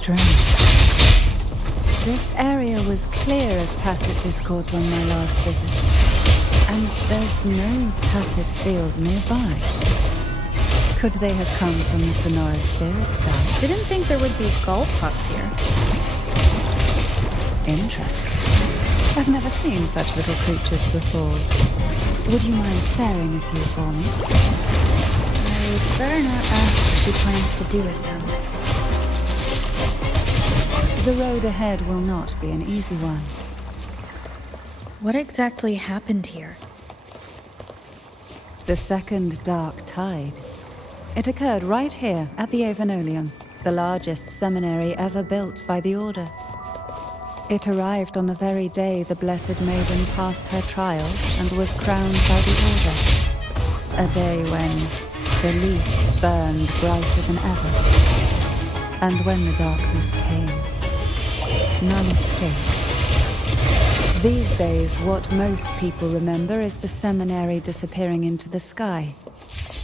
strange. This area was clear of tacit discords on my last visit, and there's no tacit field nearby. Could they have come from the sonorosphere itself? Didn't think there would be golf pucks here. Interesting. I've never seen such little creatures before. Would you mind sparing a few for me? I'd better not ask what she plans to do with them. The road ahead will not be an easy one. What exactly happened here? The second dark tide. It occurred right here at the Avenolium, the largest seminary ever built by the Order. It arrived on the very day the Blessed Maiden passed her trial and was crowned by the Order. A day when the leaf burned brighter than ever. And when the darkness came, none escaped. These days, what most people remember is the seminary disappearing into the sky.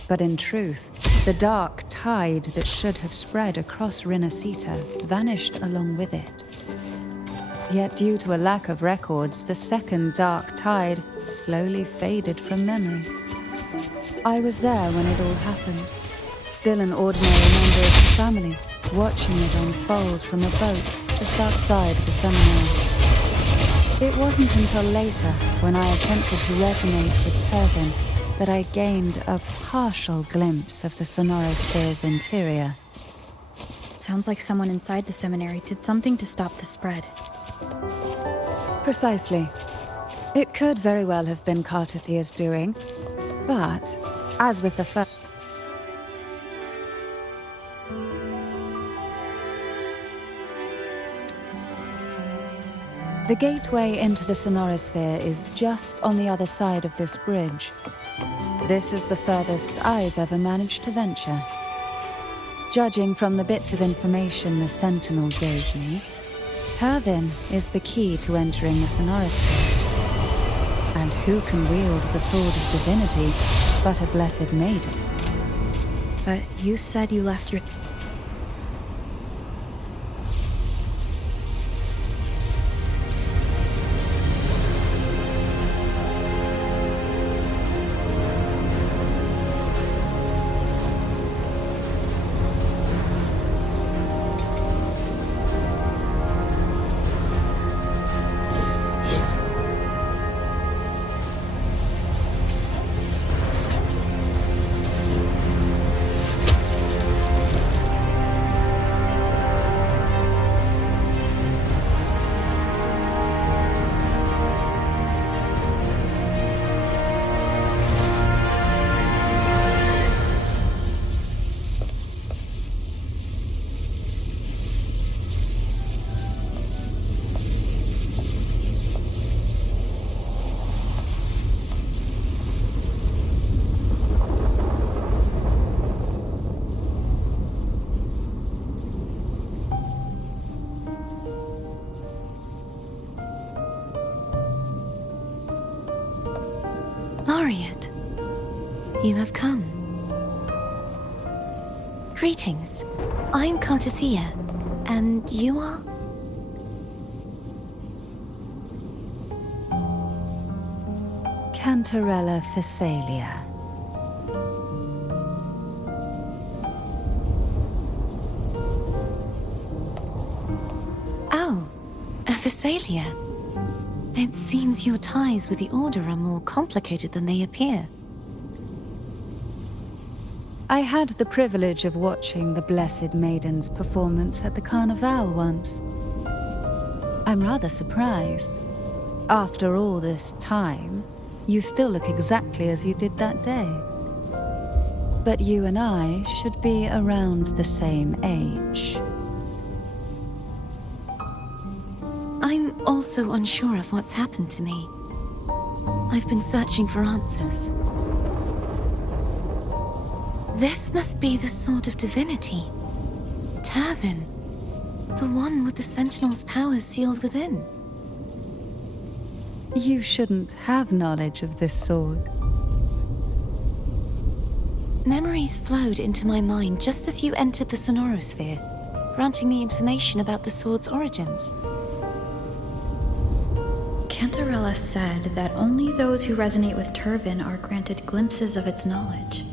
But in truth, the dark tide that should have spread across Rinascita vanished along with it. Yet due to a lack of records, the second dark tide slowly faded from memory. I was there when it all happened, still an ordinary member of the family, watching it unfold from a boat just outside the seminary. It wasn't until later, when I attempted to resonate with Turvin, that I gained a partial glimpse of the sonorosphere's interior. Sounds like someone inside the seminary did something to stop the spread. Precisely. It could very well have been Carthetiya's doing, but, as with the first... The gateway into the sonorosphere is just on the other side of this bridge. This is the furthest I've ever managed to venture. Judging from the bits of information the Sentinel gave me, Turvin is the key to entering the sonorosphere. And who can wield the sword of divinity but a blessed maiden? But you said you left your... Laureate, you have come. Greetings. I'm Carthetiya, and you are? Cantarella Phasalia. Oh, a Phasalia. It seems your ties with the Order are more complicated than they appear. I had the privilege of watching the Blessed Maiden's performance at the Carnival once. I'm rather surprised. After all this time, you still look exactly as you did that day. But you and I should be around the same age. I'm also unsure of what's happened to me. I've been searching for answers. This must be the Sword of Divinity. Turvin, the one with the Sentinel's powers sealed within. You shouldn't have knowledge of this sword. Memories flowed into my mind just as you entered the sonorosphere, granting me information about the sword's origins. Cantarella said that only those who resonate with Turvin are granted glimpses of its knowledge.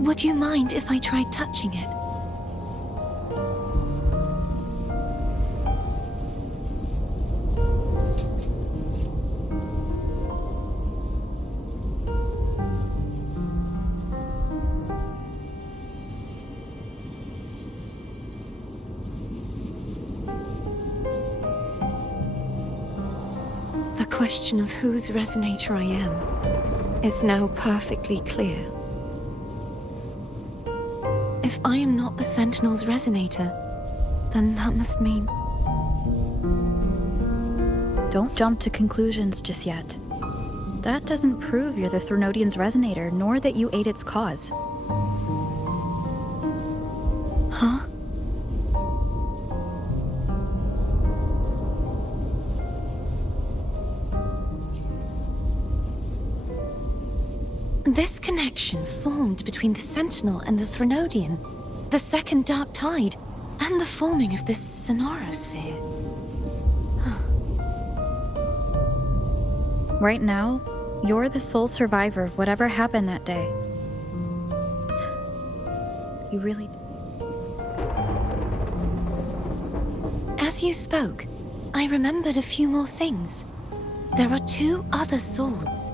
Would you mind if I tried touching it? The question of whose resonator I am is now perfectly clear. If I am not the Sentinel's resonator, then that must mean... Don't jump to conclusions just yet. That doesn't prove you're the Threnodian's resonator, nor that you ate its cause. Huh? This connection formed between the Sentinel and the Threnodian, the second Dark Tide, and the forming of this sonorosphere. Right now, you're the sole survivor of whatever happened that day. You really... As you spoke, I remembered a few more things. There are 2 other swords.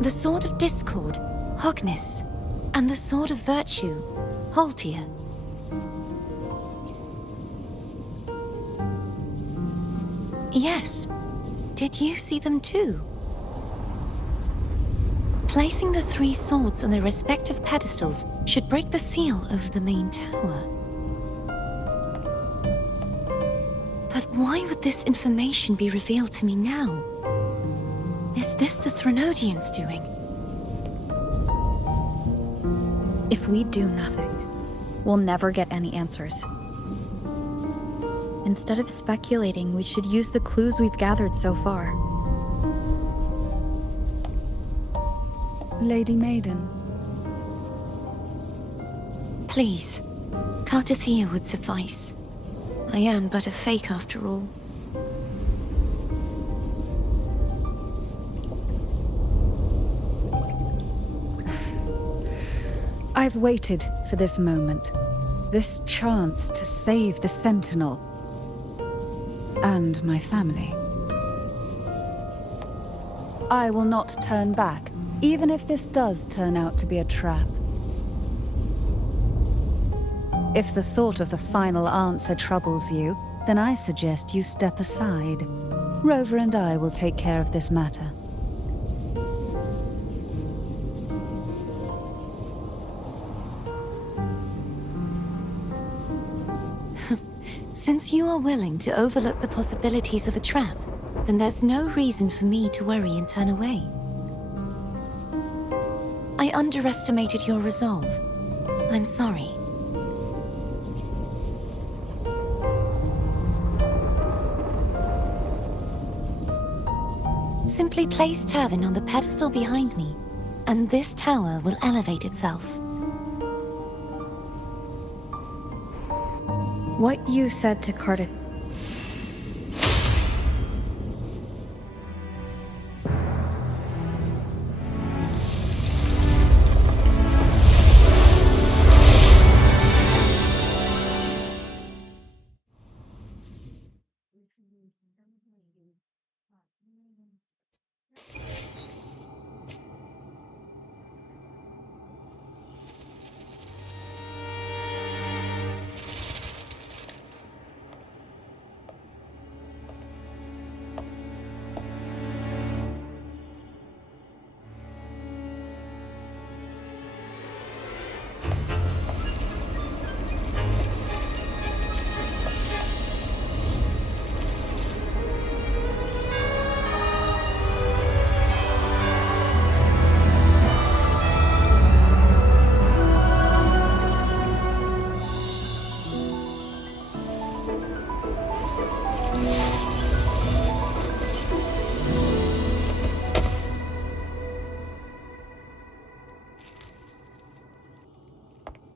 The Sword of Discord, Hognis, and the Sword of Virtue, Haltia. Yes. Did you see them too? Placing the 3 swords on their respective pedestals should break the seal over the main tower. But why would this information be revealed to me now? Is this the Threnodians' doing? If we do nothing, we'll never get any answers. Instead of speculating, we should use the clues we've gathered so far. Lady Maiden. Please, Carthetiya would suffice. I am but a fake after all. I've waited for this moment, this chance to save the Sentinel and my family. I will not turn back, even if this does turn out to be a trap. If the thought of the final answer troubles you, then I suggest you step aside. Rover and I will take care of this matter. Since you are willing to overlook the possibilities of a trap, then there's no reason for me to worry and turn away. I underestimated your resolve. I'm sorry. Simply place Turvin on the pedestal behind me, and this tower will elevate itself. What you said to Carthetiya...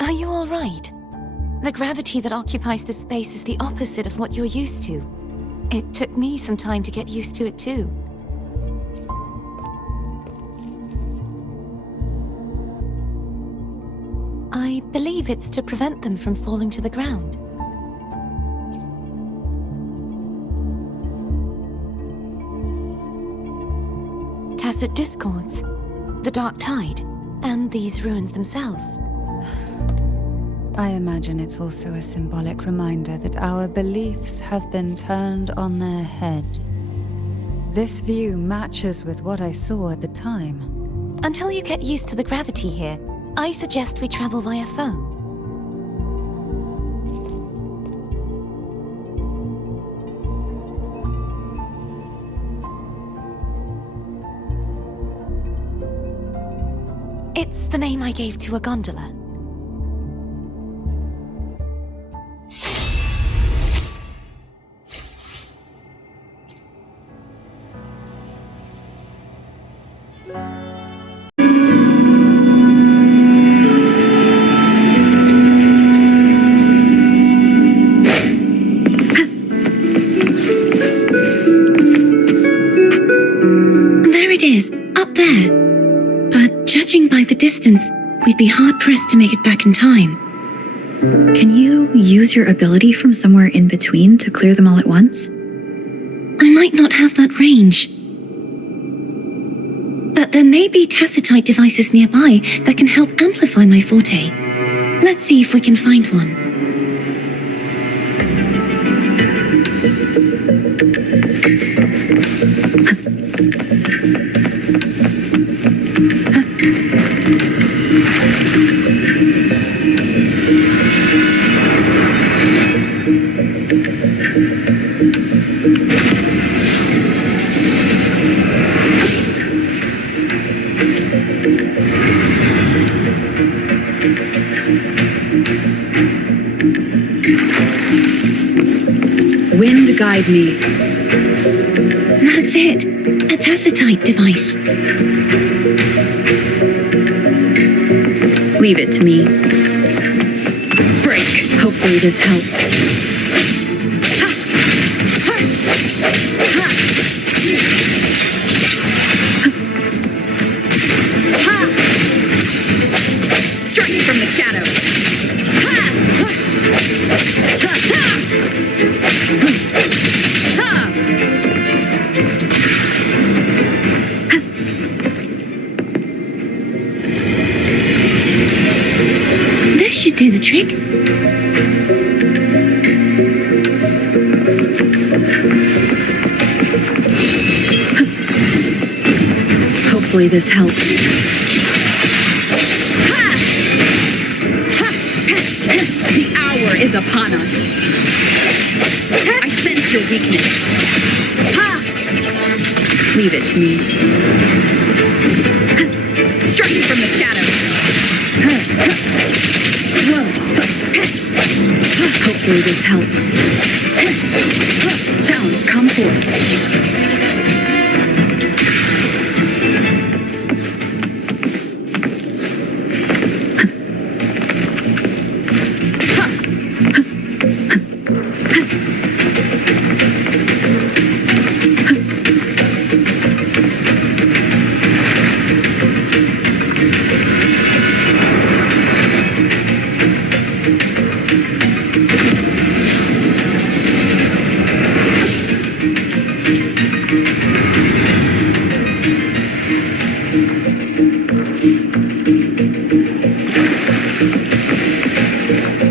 Are you all right? The gravity that occupies this space is the opposite of what you're used to. It took me some time to get used to it too. I believe it's to prevent them from falling to the ground. Tacit discords, the dark tide, and these ruins themselves. I imagine it's also a symbolic reminder that our beliefs have been turned on their head. This view matches with what I saw at the time. Until you get used to the gravity here, I suggest we travel via phone. It's the name I gave to a gondola. There it is, up there. But judging by the distance, we'd be hard-pressed to make it back in time. Can you use your ability from somewhere in between to clear them all at once? I might not have that range. But there may be tacitite devices nearby that can help amplify my forte. Let's see if we can find one. Wind guide me. That's it. A tacitite device. Leave it to me. Break. Hopefully this helps. Ha! Ha! Ha! Ha! Striking from the shadow. Ha! Ha! Ha! Ha! This should do the trick. Hopefully this helps. The hour is upon us. I sense your weakness. Leave it to me. Striking from the shadows. Hopefully this helps. Sounds come forth.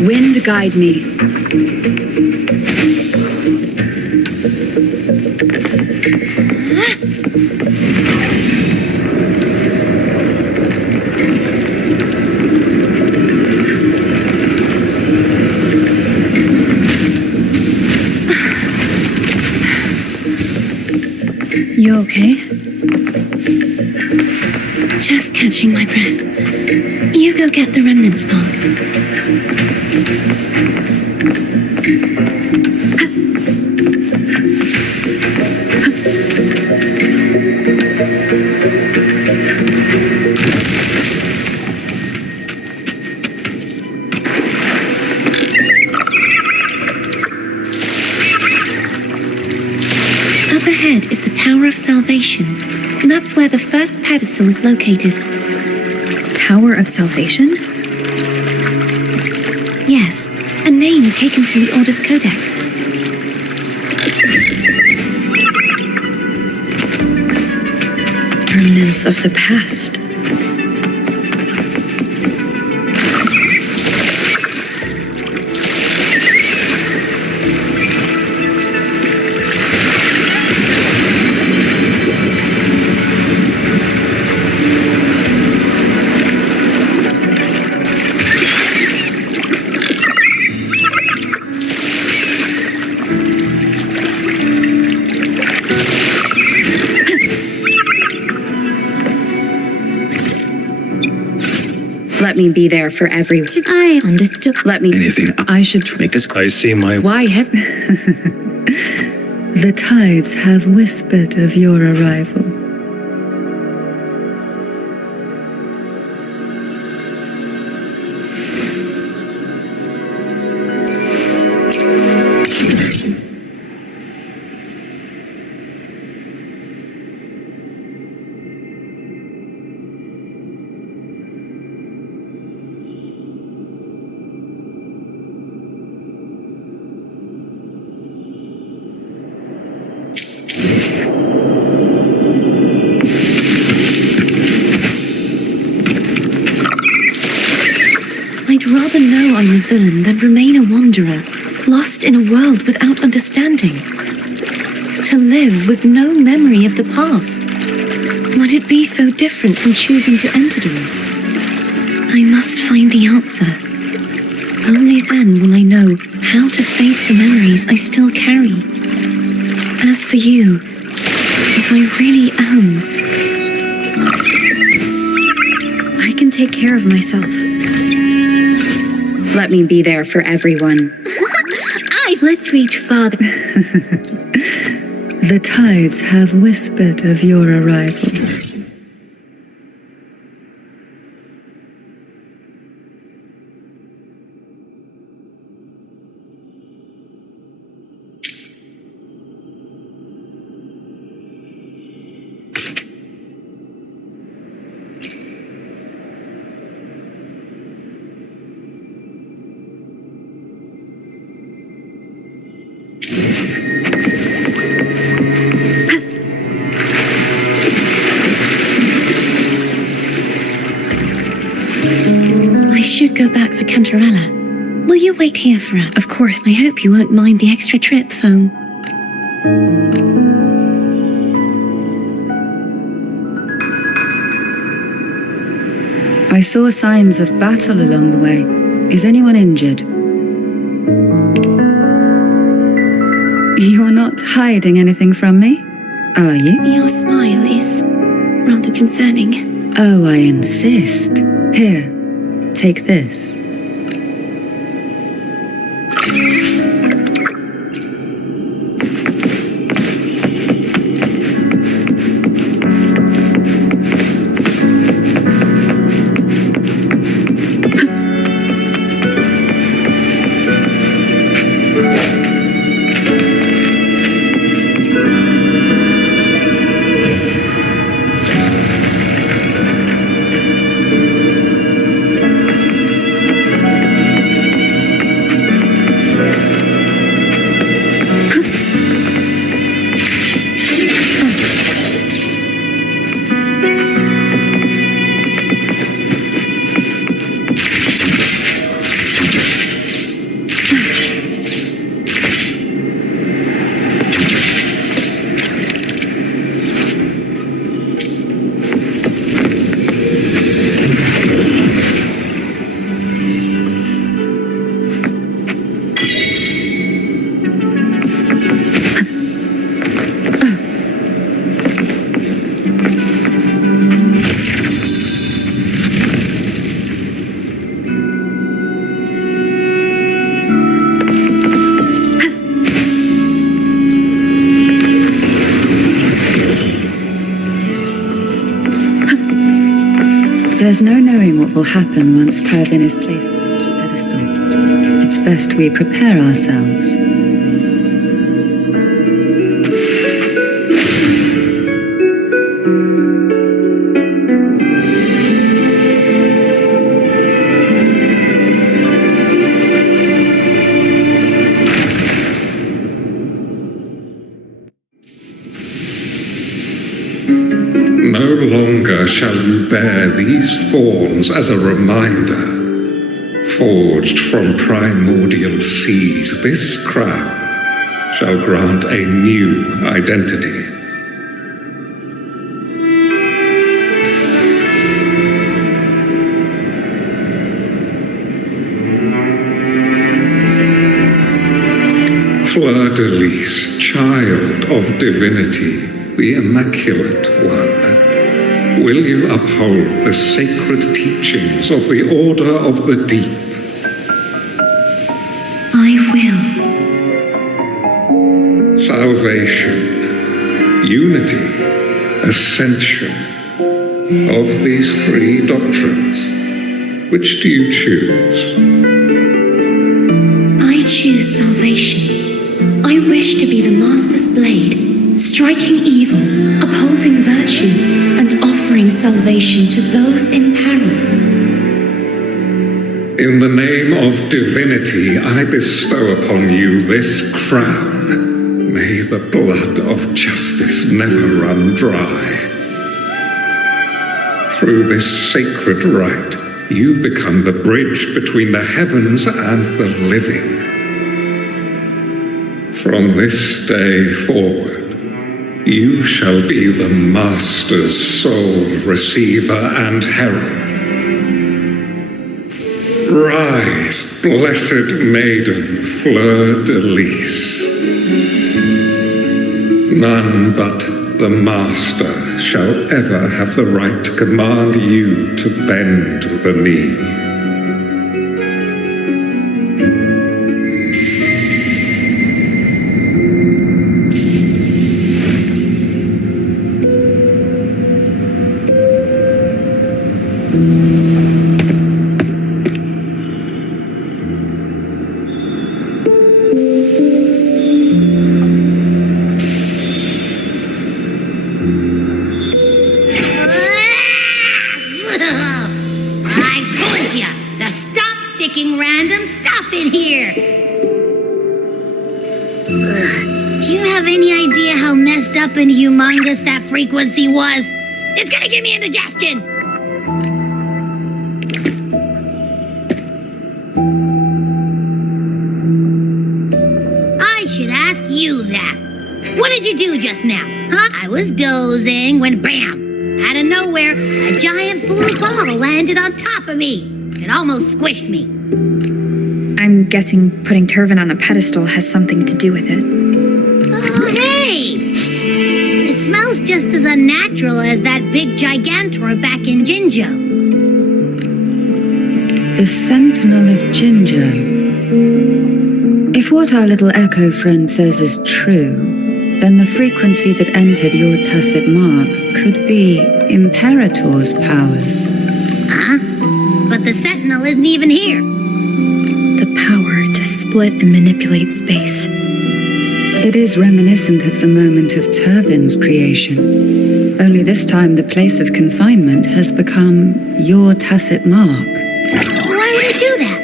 Wind guide me. You okay? Just catching my breath. You go get the remnant spark. Salvation. That's where the first pedestal is located. Tower of Salvation? Yes, a name taken from the Order's Codex. Remnants of the past. Let me be there for everyone. I understood. Let me. Anything. I should Make this. I see my. Why has. The tides have whispered of your arrival. I'd rather know I'm a villain than remain a wanderer, lost in a world without understanding. To live with no memory of the past. Would it be so different from choosing to enter them? I must find the answer. Only then will I know how to face the memories I still carry. As for you, if I really am... I can take care of myself. Let me be there for everyone. Let's reach farther. The tides have whispered of your arrival. I should go back for Cantarella. Will you wait here for us? Of course. I hope you won't mind the extra trip, phone. I saw signs of battle along the way. Is anyone injured? You're not hiding anything from me, are you? Your smile is rather concerning. Oh, I insist. Here, take this. There's no knowing what will happen once Turvin is placed on the pedestal. It's best we prepare ourselves. Forever shall you bear these thorns as a reminder. Forged from primordial seas, this crown shall grant a new identity. Fleur-de-Lis, child of divinity, the Immaculate One, will you uphold the sacred teachings of the Order of the Deep? I will. Salvation, unity, ascension. Of these three doctrines, which do you choose? I choose salvation. I wish to be the Master's blade, striking evil, upholding virtue, and offering salvation to those in peril. In the name of divinity, I bestow upon you this crown. May the blood of justice never run dry. Through this sacred rite, you become the bridge between the heavens and the living. From this day forward, you shall be the Master's sole receiver and herald. Rise, blessed maiden Fleur-de-Lis. None but the Master shall ever have the right to command you to bend the knee. Random stuff in here. Do you have any idea how messed up and humongous that frequency was? It's gonna give me indigestion. I should ask you that. What did you do just now? Huh? I was dozing when bam! Out of nowhere, a giant blue ball landed on top of me. It almost squished me. I'm guessing putting Turvin on the pedestal has something to do with it. Oh, hey! It smells just as unnatural as that big gigantor back in Jinjo. The Sentinel of Jinjo. If what our little echo friend says is true, then the frequency that entered your tacit mark could be Imperator's powers. Huh? But the Sentinel isn't even here. The power to split and manipulate space. It is reminiscent of the moment of Turvin's creation. Only this time the place of confinement has become your tacit mark. Why would it do that?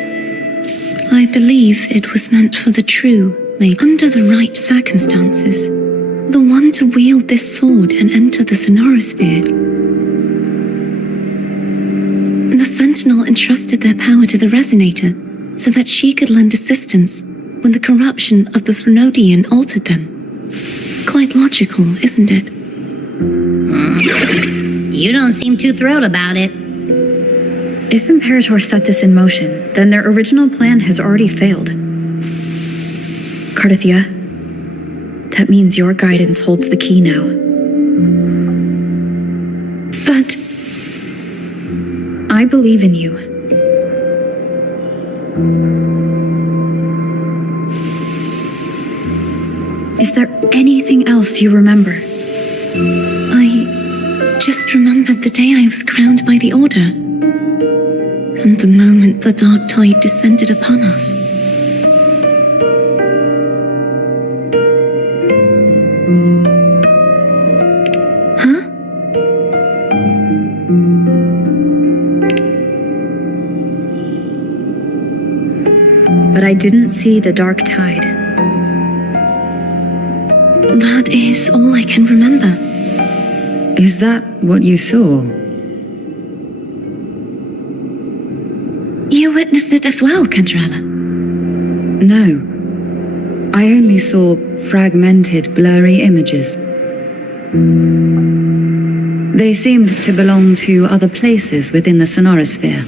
I believe it was meant for the true, made under the right circumstances. The one to wield this sword and enter the sonorosphere. The Sentinel entrusted their power to the Resonator so that she could lend assistance when the corruption of the Threnodian altered them. Quite logical, isn't it? You don't seem too thrilled about it. If Imperator set this in motion, then their original plan has already failed. Carthetiya, that means your guidance holds the key now. But I believe in you. Is there anything else you remember? I just remembered the day I was crowned by the Order, and the moment the dark tide descended upon us. Huh? But I didn't see the dark tide. That is all I can remember. Is that what you saw? witnessed it as well, Cantarella? No. I only saw fragmented, blurry images. They seemed to belong to other places within the sonorosphere.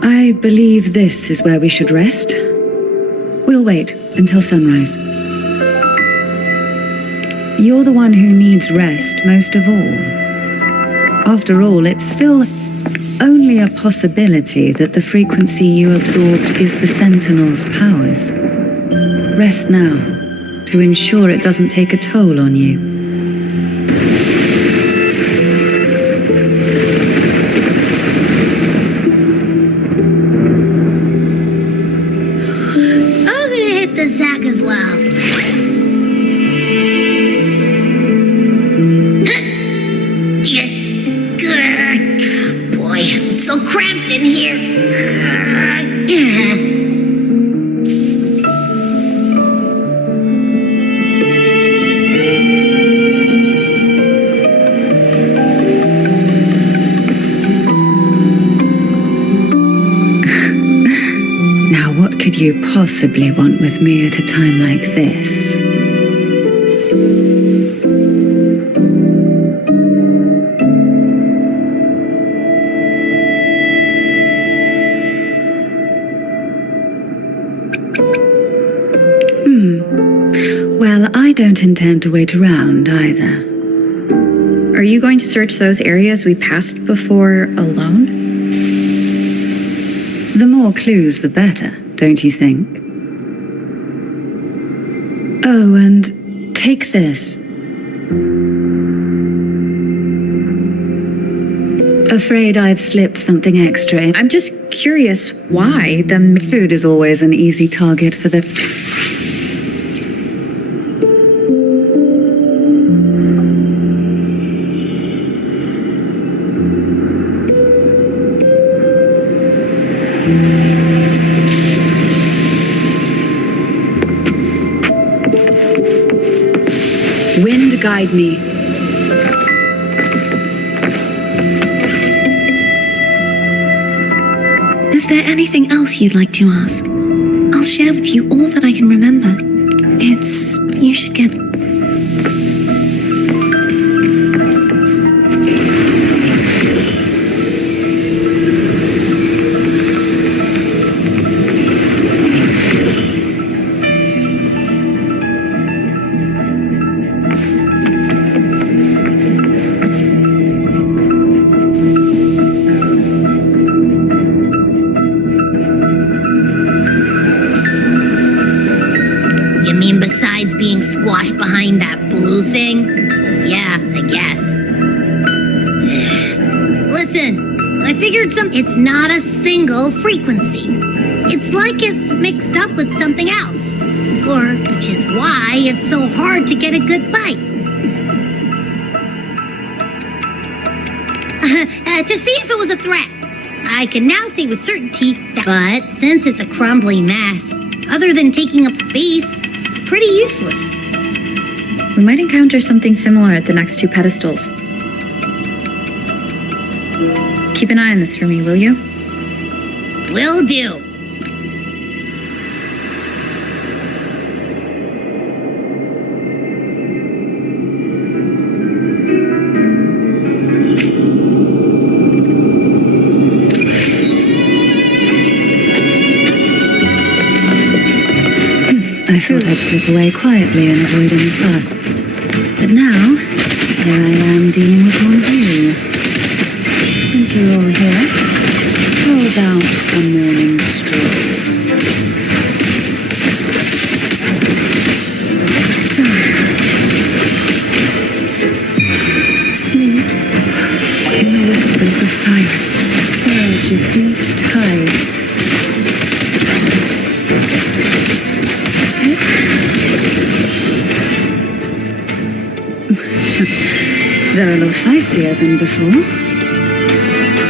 I believe this is where we should rest. We'll wait until sunrise. You're the one who needs rest most of all. After all, it's still only a possibility that the frequency you absorbed is the Sentinel's powers. Rest now, to ensure it doesn't take a toll on you. I'm gonna hit the sack as well. Boy, it's so cramped in here. Now, what could you possibly want with me at a time like this? Well, I don't intend to wait around either. Are you going to search those areas we passed before alone? The more clues, the better, don't you think? Oh, and take this. Afraid I've slipped something extra in. I'm just curious why the Food is always an easy target for the... Wind guide me. Is there anything else you'd like to ask? I'll share with you all that I can remember. You should get... You mean besides being squashed behind that blue thing? Yeah, I guess. Listen, I figured it's not a single frequency. It's like it's mixed up with something else. Which is why it's so hard to get a good bite. To see if it was a threat. I can now say with certainty that... But since it's a crumbly mess, other than taking up space, it's pretty useless. We might encounter something similar at the next two pedestals. Keep an eye on this for me, will you? Will do. I thought I'd slip away quietly and avoid any fuss. But now, here I am dealing with one of you. Since you're all here, how about a morning stroll? Silence. Sleep in the whispers of silence. Surge of deep tides. They're a lot feistier than before.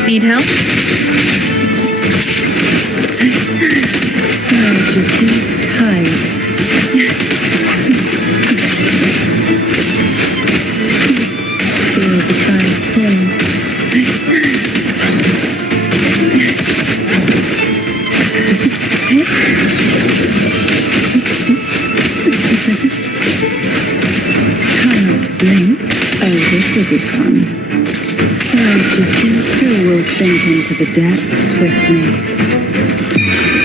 Need help? Surge of deep tides. fun. Surge deeper will sink into the depths with me.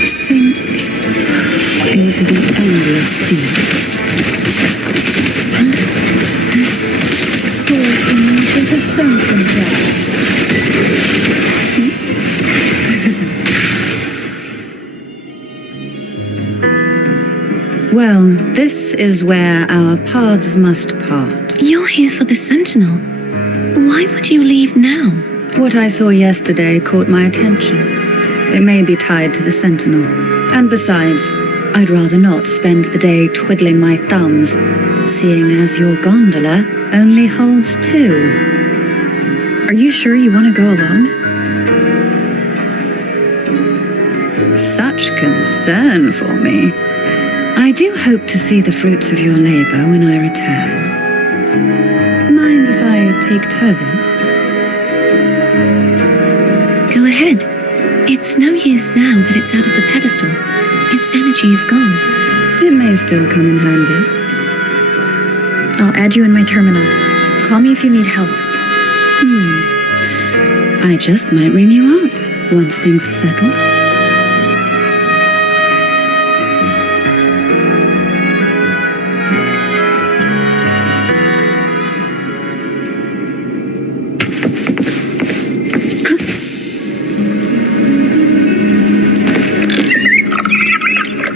Sink into the endless deep. Falling into sunken depths. Well, this is where our paths must part. You're here for the Sentinel. Why would you leave now? What I saw yesterday caught my attention. It may be tied to the Sentinel. And besides, I'd rather not spend the day twiddling my thumbs, seeing as your gondola only holds 2. Are you sure you want to go alone? Such concern for me. I do hope to see the fruits of your labor when I return. Mind if I take Turvin? Go ahead. It's no use now that it's out of the pedestal. Its energy is gone. It may still come in handy. I'll add you in my terminal. Call me if you need help. I just might ring you up once things are settled.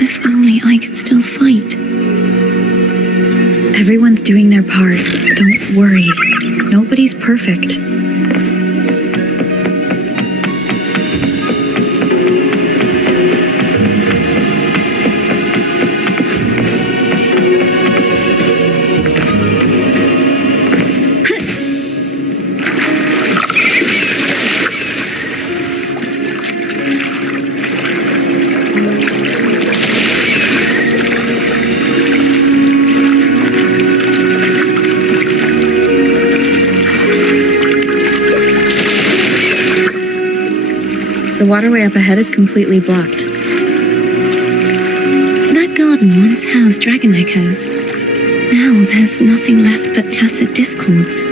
If only I could still fight. Everyone's doing their part. Don't worry. Nobody's perfect. The waterway up ahead is completely blocked. That garden once housed dragon echoes. Now there's nothing left but tacit discords.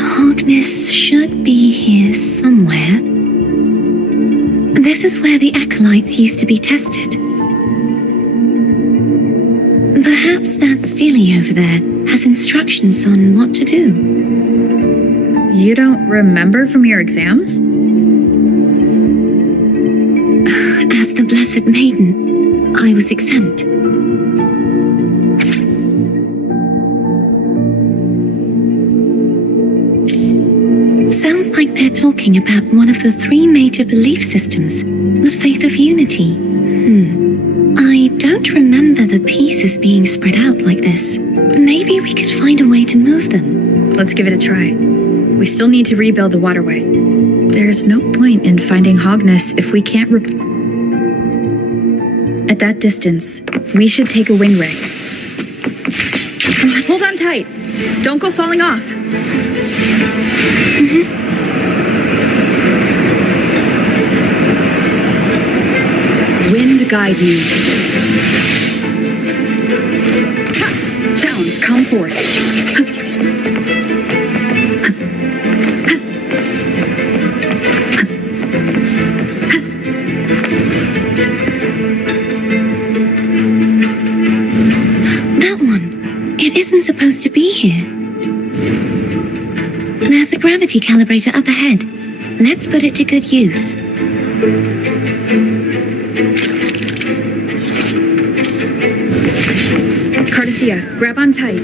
Harkness should be here somewhere. This is where the acolytes used to be tested. Perhaps that Steely over there has instructions on what to do. You don't remember from your exams? As the Blessed Maiden, I was exempt. Sounds like they're talking about one of the 3 major belief systems, the faith of unity. I don't remember the pieces being spread out like this. Maybe we could find a way to move them. Let's give it a try. We still need to rebuild the waterway. There's no point in finding Harkness if we can't At that distance, we should take a wing ray. Hold on tight. Don't go falling off. Wind guide you. Sounds come forth. That one. It isn't supposed to be here. There's a gravity calibrator up ahead. Let's put it to good use. Carthetiya, grab on tight.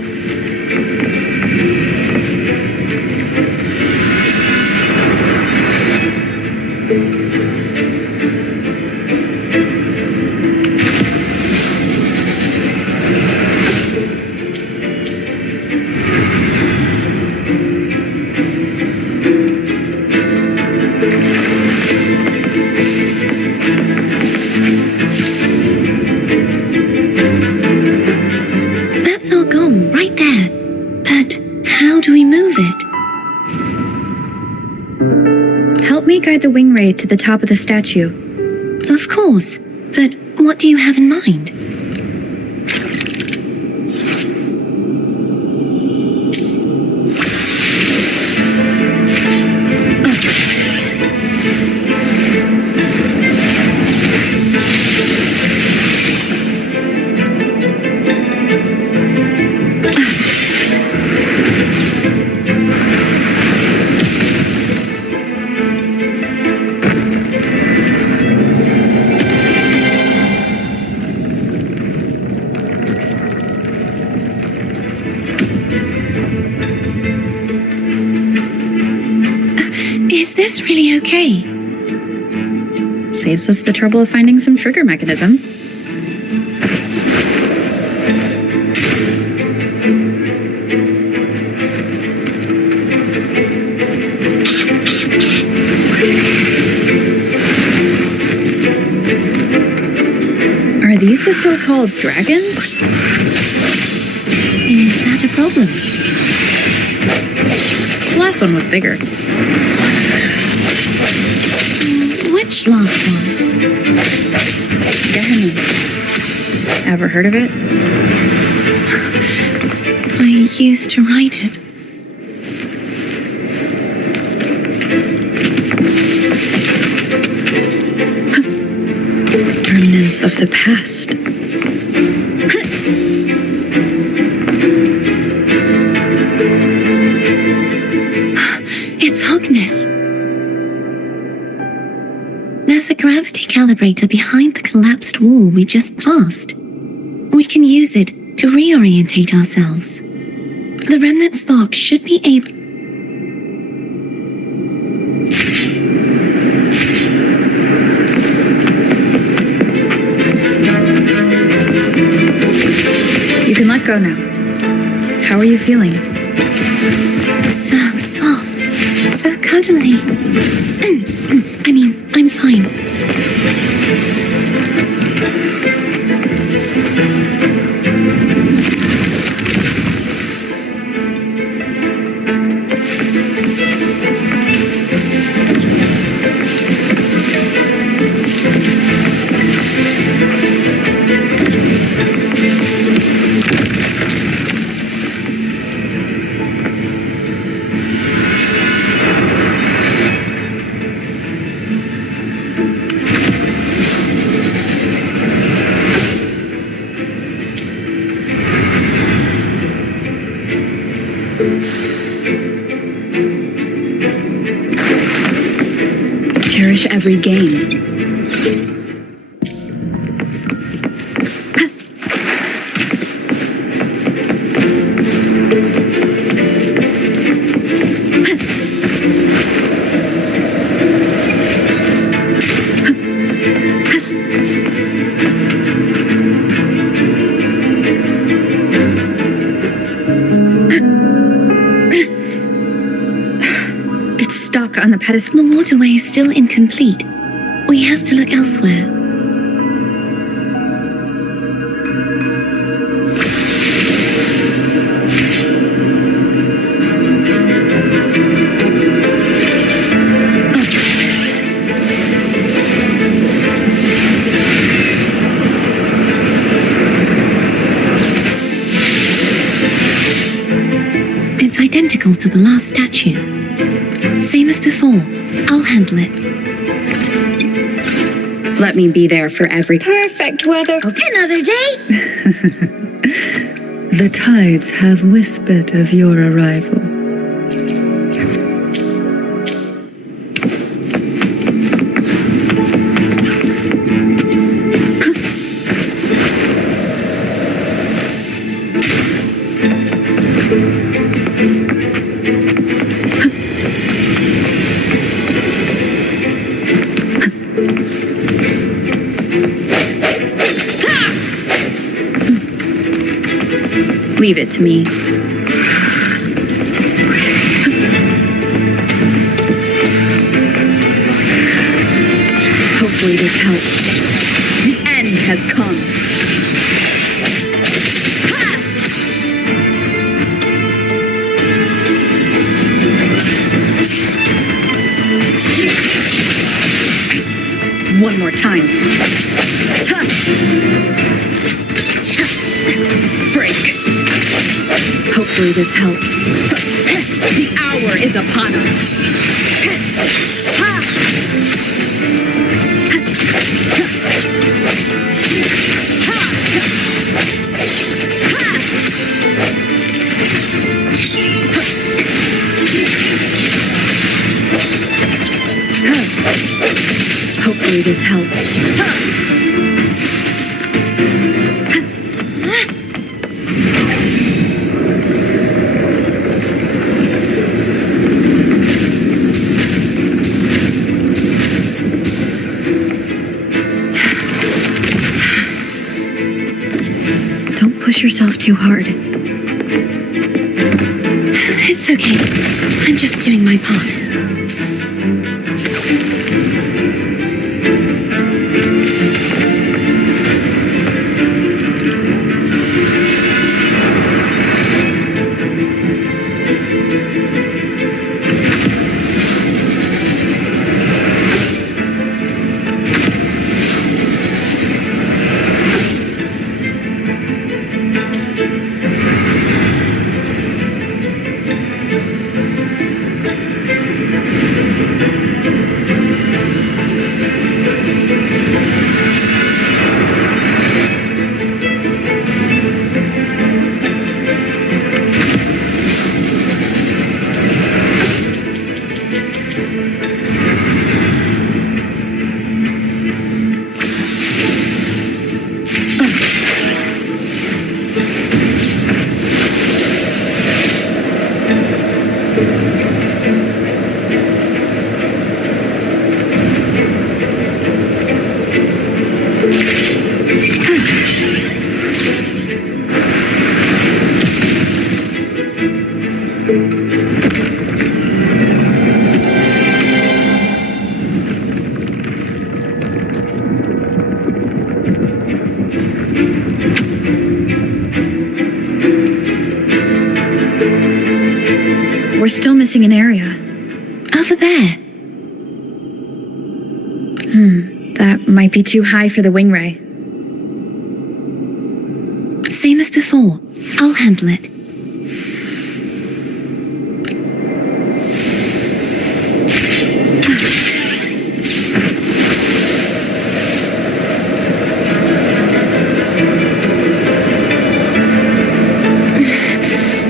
the top of the statue. Of course, but what do you have in mind? Is this really okay? Saves us the trouble of finding some trigger mechanism. Are these the so-called dragons? Is that a problem? The last one was bigger. Which last one? Gehenna. Ever heard of it? I used to write it. Remnants of the past. It's Hogness. There's a gravity calibrator behind the collapsed wall we just passed. We can use it to reorientate ourselves. The remnant spark should be able... You can let go now. How are you feeling? So soft, so cuddly. I mean, I'm fine. Cherish every game. It's stuck on the pedestal. The waterway is still incomplete. We have to look elsewhere. It's identical to the last statue. Same as before. I'll handle it. Let me be there for every... Perfect weather. Another day. The tides have whispered of your arrival. Leave it to me. Hopefully this helps. The end has come. Hopefully this helps. The hour is upon us. Hopefully this helps. Don't push yourself too hard. It's okay. I'm just doing my part. We're still missing an area. Over there. That might be too high for the wing ray. Same as before. I'll handle it.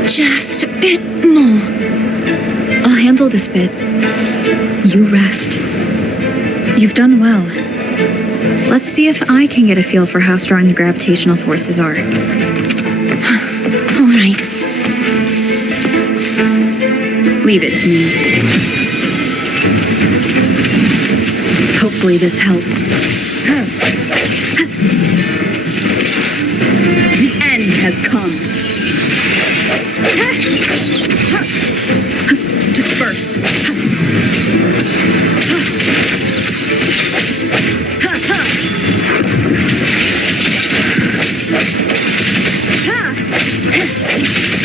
Just a bit more. I'll handle this bit. You rest. You've done well. Let's see if I can get a feel for how strong the gravitational forces are. All right. Leave it to me. Hopefully this helps. The end has come. Disperse.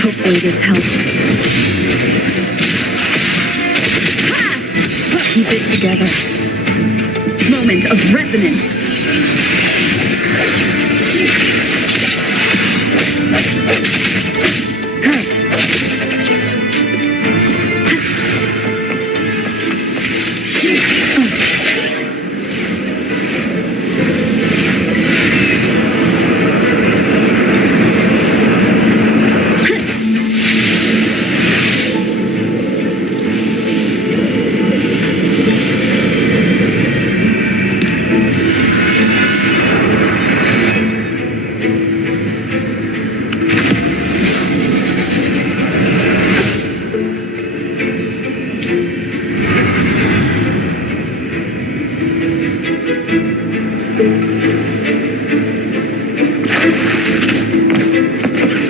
Hopefully this helps. Keep it together. Moment of resonance.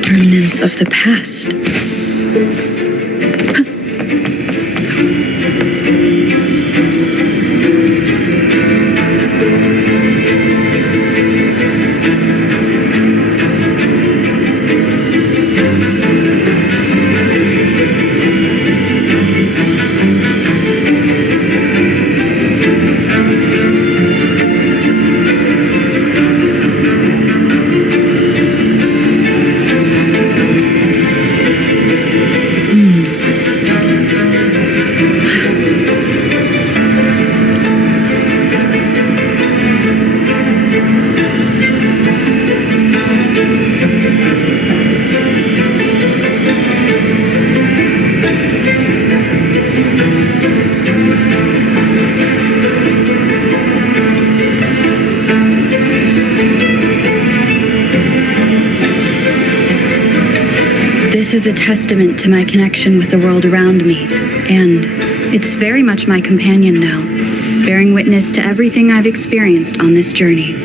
Remnants of the past. This is a testament to my connection with the world around me, and it's very much my companion now, bearing witness to everything I've experienced on this journey.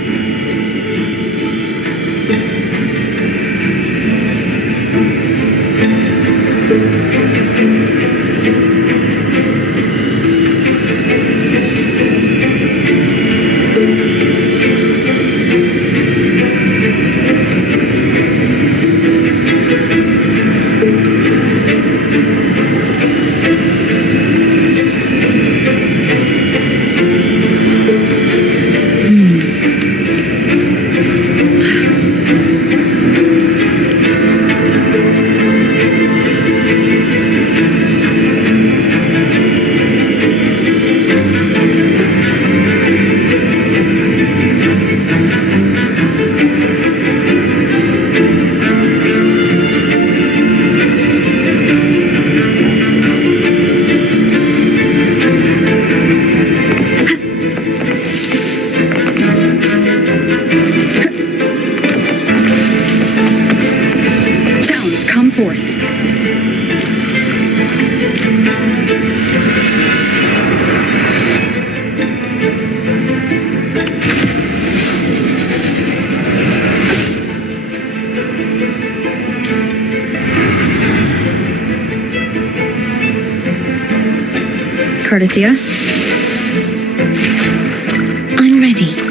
Carthetiya? I'm ready.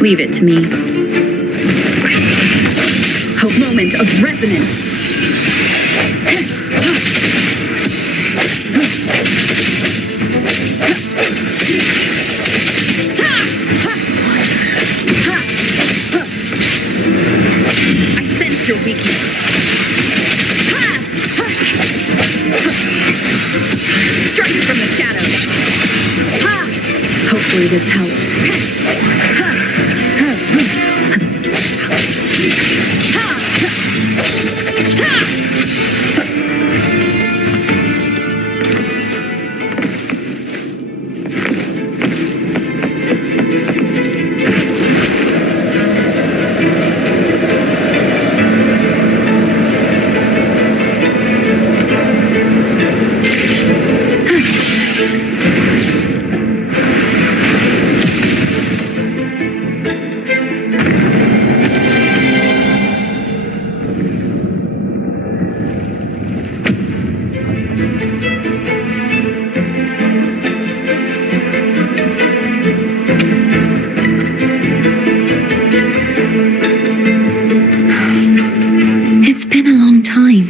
Leave it to me. A moment of resonance. I sense your weakness. Strike from the shadows. Hopefully this helps.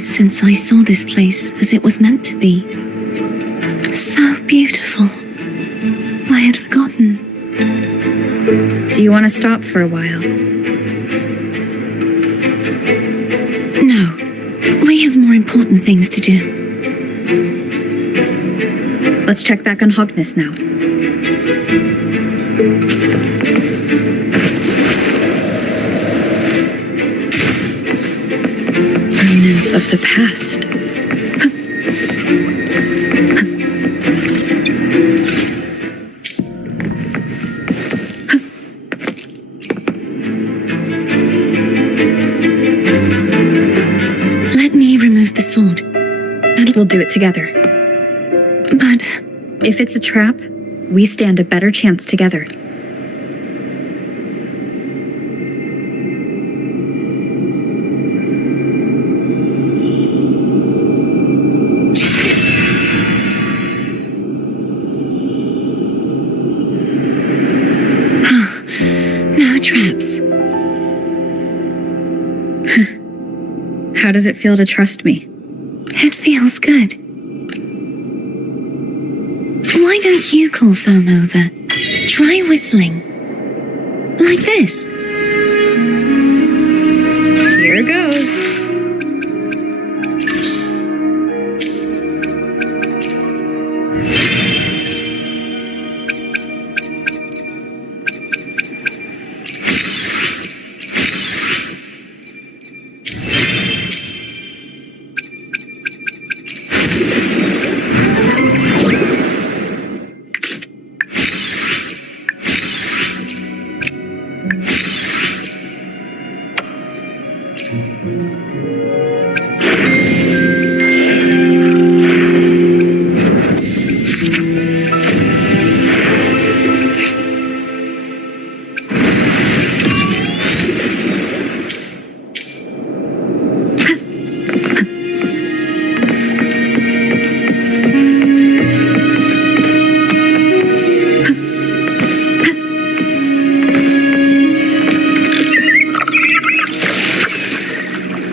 Since I saw this place as it was meant to be. So beautiful. I had forgotten. Do you want to stop for a while? No. We have more important things to do. Let's check back on Hogness now. Remnants of the past. Let me remove the sword. We'll do it together. But if it's a trap, we stand a better chance together. How does it feel to trust me? It feels good. Why don't you call Foam over? Try whistling. Like this. Here goes.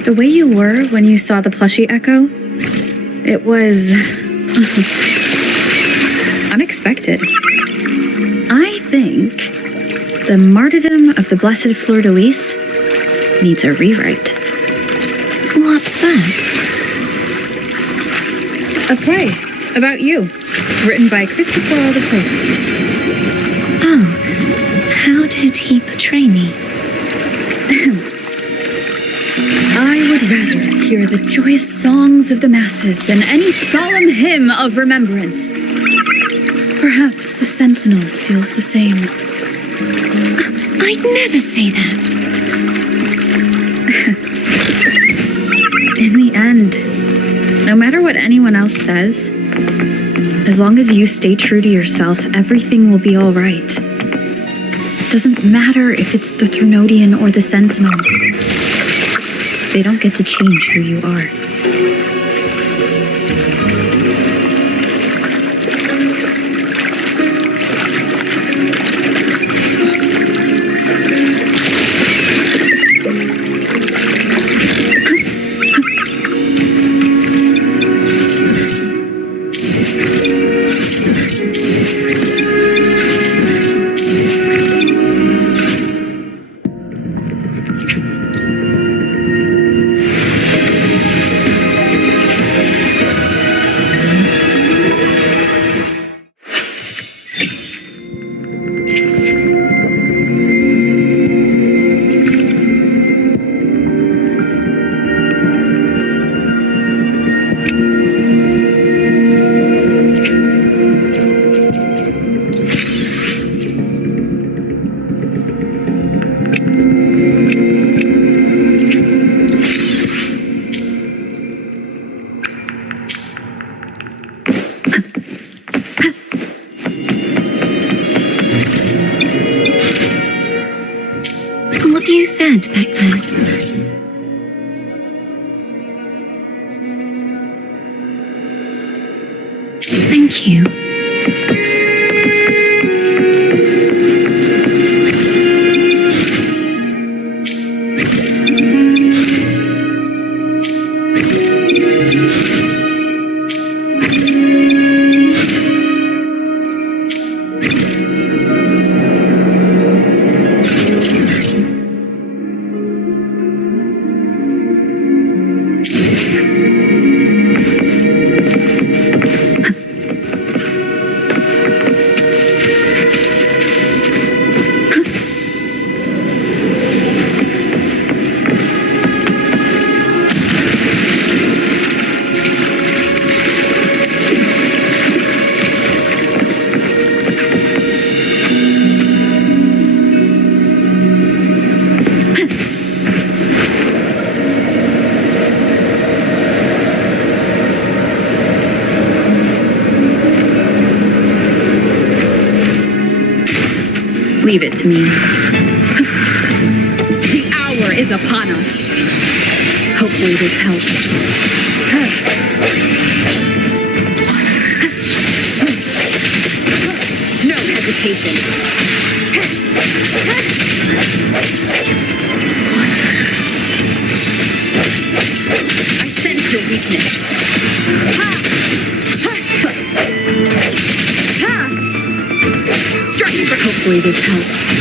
The way you were when you saw the plushie Echo, it was unexpected. I think the martyrdom of the Blessed Fleur-de-Lis needs a rewrite. What's that? A play about you, written by Christopher the Playwright. Oh, how did he portray me? I would rather hear the joyous songs of the masses than any solemn hymn of remembrance. Perhaps the Sentinel feels the same. I'd never say that. In the end, no matter what anyone else says, as long as you stay true to yourself, everything will be all right. Doesn't matter if it's the Threnodian or the Sentinel. They don't get to change who you are. What you said back there. Thank you. Leave it to me. The hour is upon us. Hopefully this helps. No hesitation. weakness. Striking for Hopefully this helps.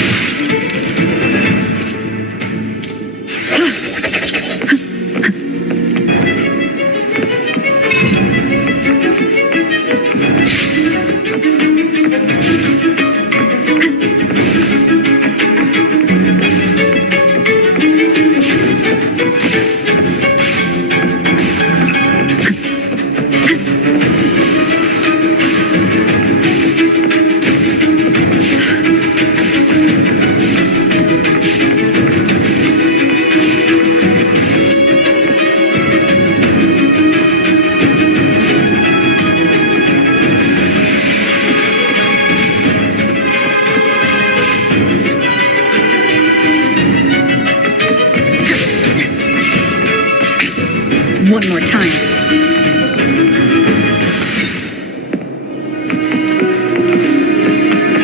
one more time.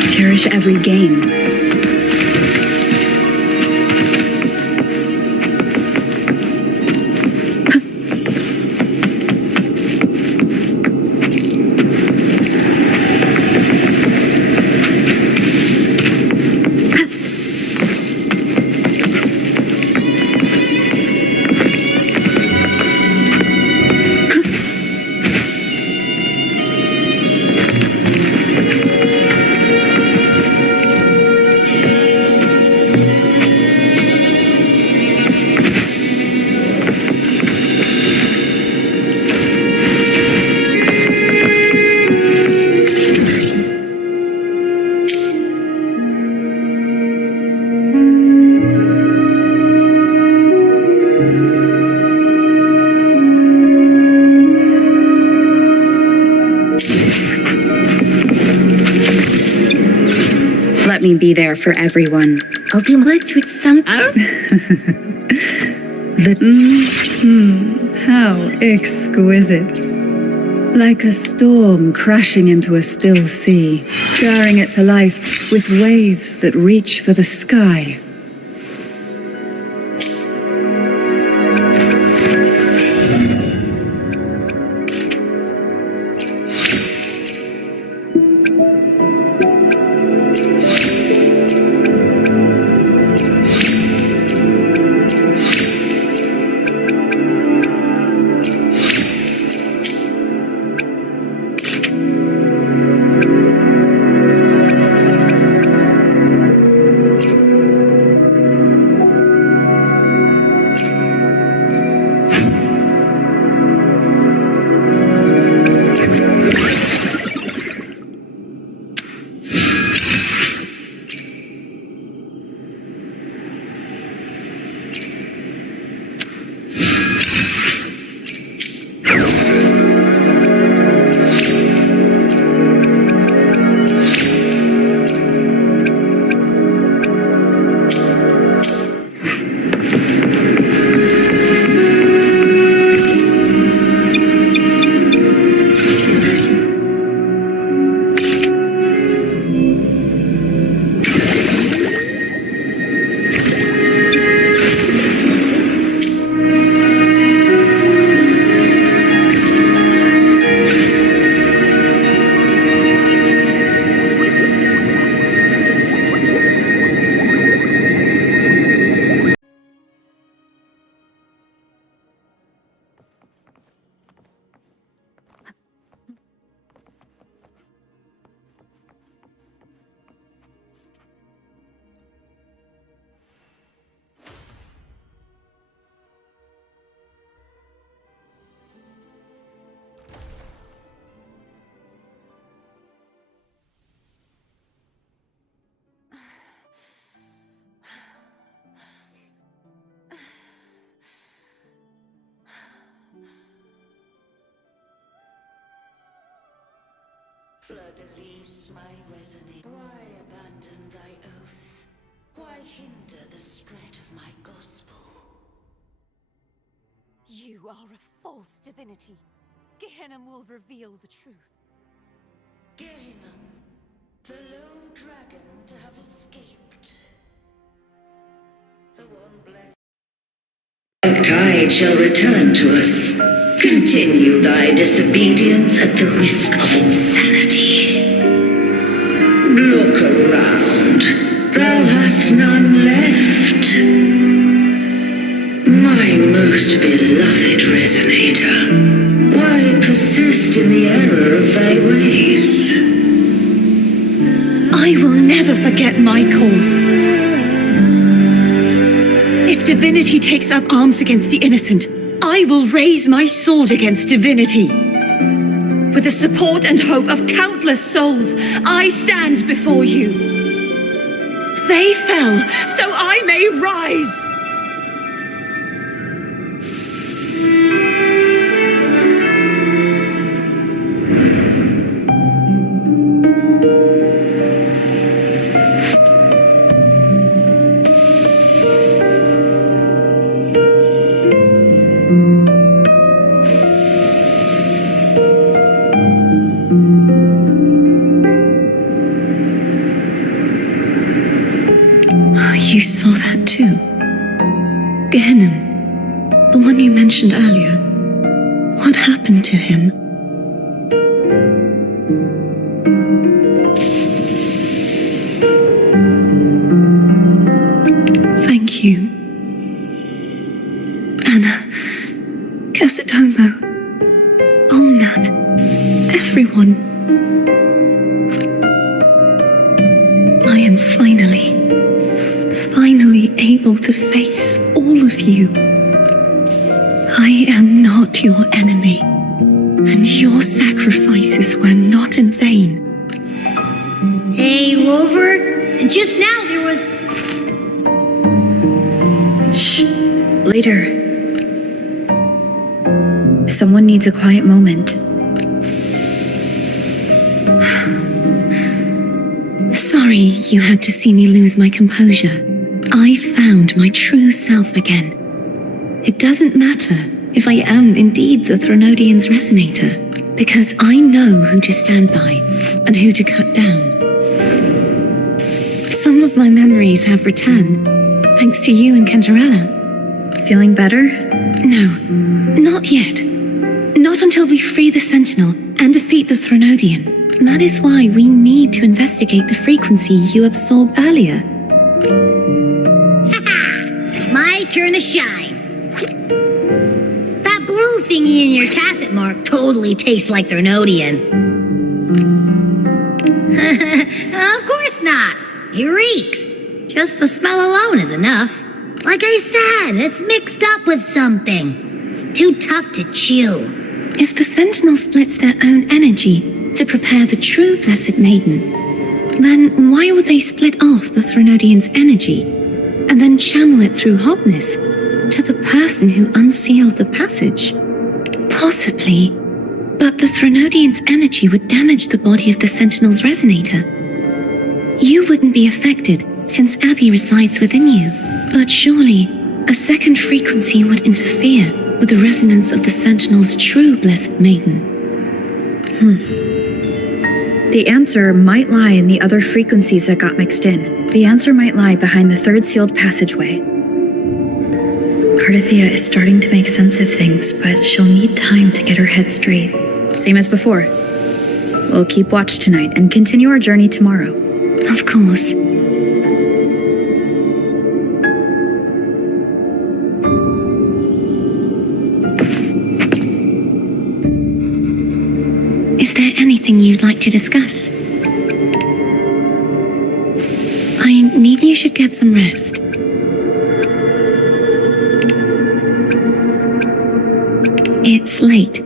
Cherish every gain. Let me be there for everyone. I'll do blitz with some. How exquisite. Like a storm crashing into a still sea, stirring it to life with waves that reach for the sky. Fleur-de-lis, my resonate. Why abandon thy oath? Why hinder the spread of my gospel? You are a false divinity. Gehenna will reveal the truth. Gehenna, the lone dragon to have escaped. The one blessed tide shall return to us. Continue thy disobedience at the risk of insanity. Look around. Thou hast none left. My most beloved resonator, why persist in the error of thy ways? I will never forget my cause. If divinity takes up arms against the innocent, I will raise my sword against divinity. With the support and hope of countless souls, I stand before you. They fell, so I may rise. You saw that too? Gehenna, the one you mentioned earlier. What happened to him? Thank you. Anna, Carthetiya, Olnat, everyone. I am finally able to face all of you. I am not your enemy, and your sacrifices were not in vain. Hey, Rover, just now there was... Shh. Later. Someone needs a quiet moment. Sorry you had to see me lose my composure. I found my true self again. It doesn't matter if I am indeed the Threnodian's resonator, because I know who to stand by and who to cut down. Some of my memories have returned, thanks to you and Cantarella. Feeling better? No, not yet. Not until we free the Sentinel and defeat the Threnodian. That is why we need to investigate the frequency you absorbed earlier. My turn to shine. That blue thingy in your tacit mark totally tastes like Threnodian. Of course not. It reeks. Just the smell alone is enough. Like I said, it's mixed up with something. It's too tough to chew. If the Sentinel splits their own energy to prepare the true Blessed Maiden, then why would they split off the Threnodian's energy and then channel it through hotness to the person who unsealed the passage? Possibly, but the Threnodian's energy would damage the body of the Sentinel's resonator. You wouldn't be affected since Abby resides within you, but surely a second frequency would interfere with the resonance of the Sentinel's true Blessed Maiden. The answer might lie in the other frequencies that got mixed in. The answer might lie behind the third sealed passageway. Carthetiya is starting to make sense of things, but she'll need time to get her head straight. Same as before. We'll keep watch tonight and continue our journey tomorrow. Of course. Is there anything you'd like to discuss? I need you should get some rest. It's late.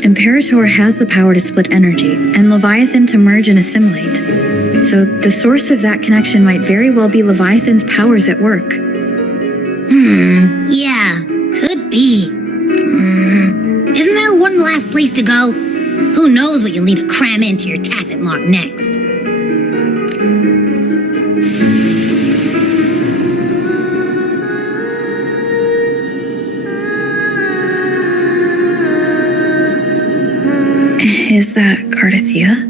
Imperator has the power to split energy, and Leviathan to merge and assimilate. So the source of that connection might very well be Leviathan's powers at work. to go. Who knows what you'll need to cram into your tacit mark next. Is that Carthetiya?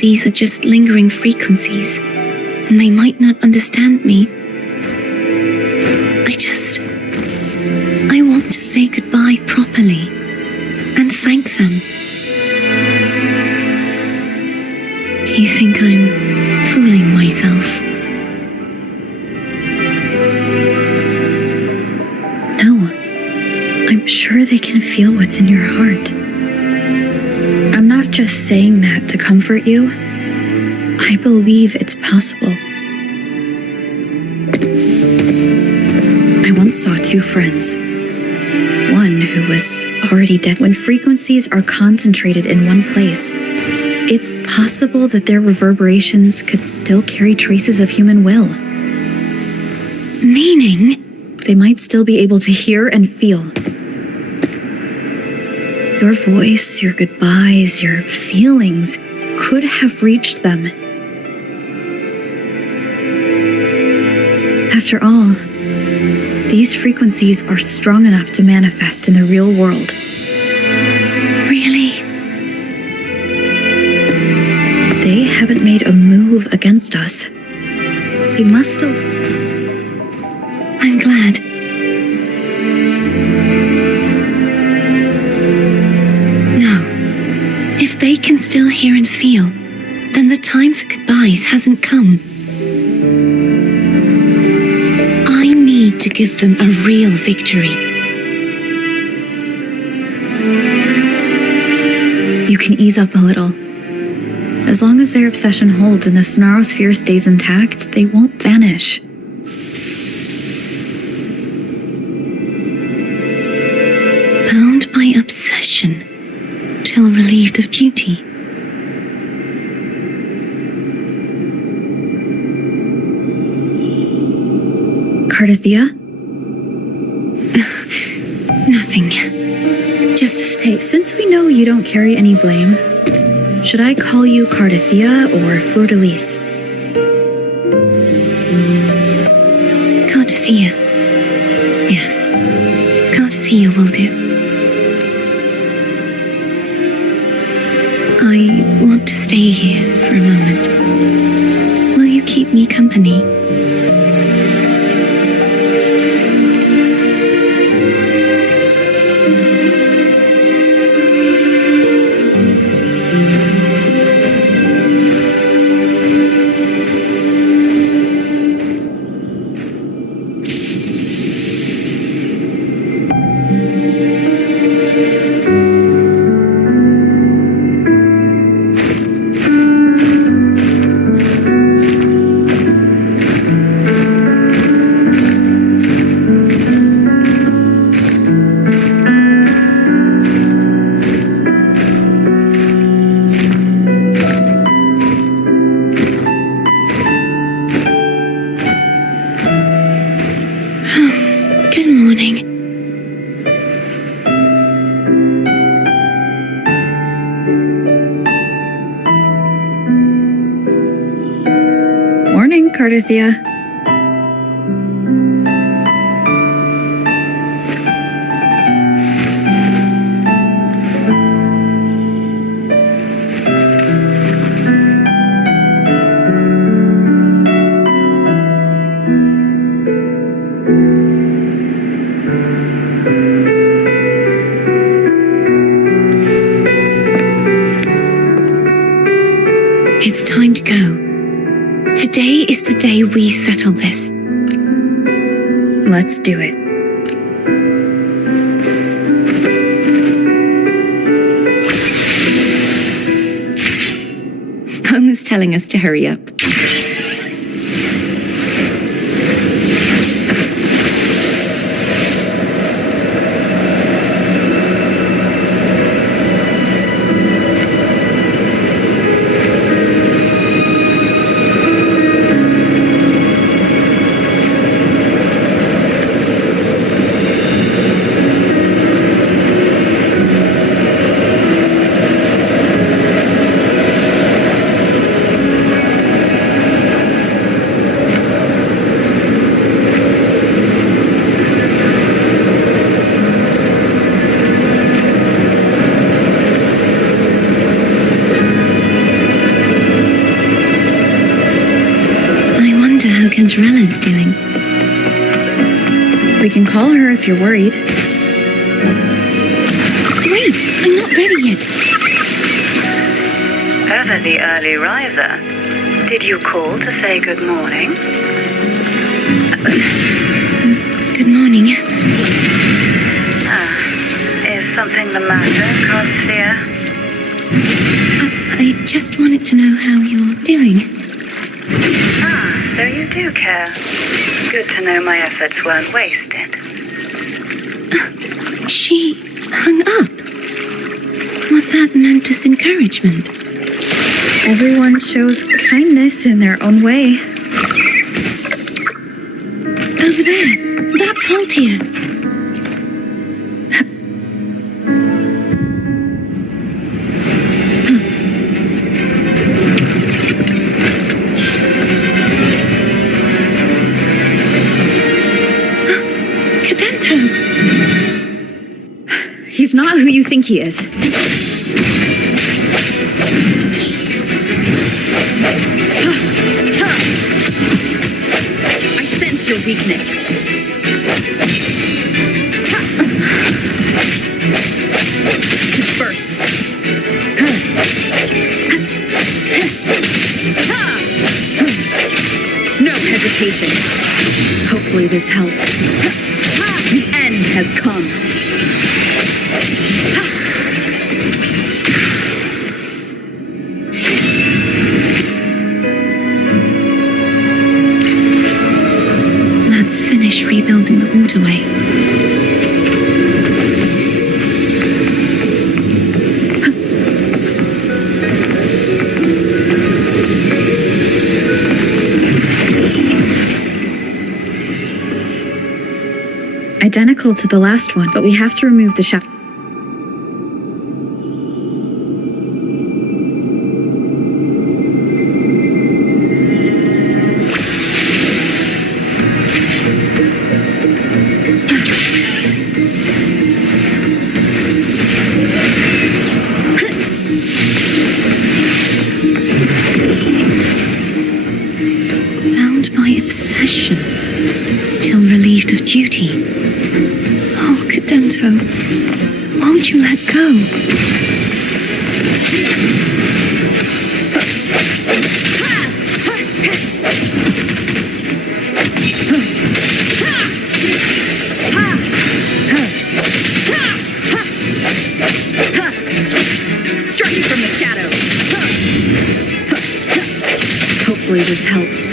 These are just lingering frequencies, and they might not understand me. I want to say goodbye properly and thank them. Do you think I'm fooling myself? No, I'm sure they can feel what's in your heart. I'm not just saying that to comfort you. I believe it's possible. I once saw two friends. One who was already dead. When frequencies are concentrated in one place, it's possible that their reverberations could still carry traces of human will. Meaning? They might still be able to hear and feel. Your voice, your goodbyes, your feelings could have reached them. After all, these frequencies are strong enough to manifest in the real world. Really? They haven't made a move against us. They must have... I'm glad. If they can still hear and feel, then the time for goodbyes hasn't come. I need to give them a real victory. You can ease up a little. As long as their obsession holds and the Snarrosphere stays intact, they won't vanish. Bound by obsession. Till relieved of duty. Carthetiya? Nothing. Just... Hey, since we know you don't carry any blame, should I call you Carthetiya or Fleur-de-Lis? Carthetiya. Yes. Carthetiya will do. I want to stay here for a moment. Will you keep me company? Carthetiya. It's time to go. Today is the day we settle this. Let's do it. Home is telling us to hurry up. Cantarella's doing. We can call her if you're worried. Wait, I'm not ready yet. Ever the early riser. Did you call to say good morning? Good morning. Is something the matter, Carthetiya? I just wanted to know how you're doing. So you do care. Good to know my efforts weren't wasted. She hung up. Was that meant as encouragement? Everyone shows kindness in their own way. Over there. That's Haltia. He's not who you think he is. I sense your weakness. Disperse. No hesitation. Hopefully this helps. The end has come. Let's finish rebuilding the waterway. Identical to the last one, but we have to remove the shaft. Bound by obsession, till relieved of duty. Oh, Cadento, won't you let go? Striking from the shadow. Hopefully this helps.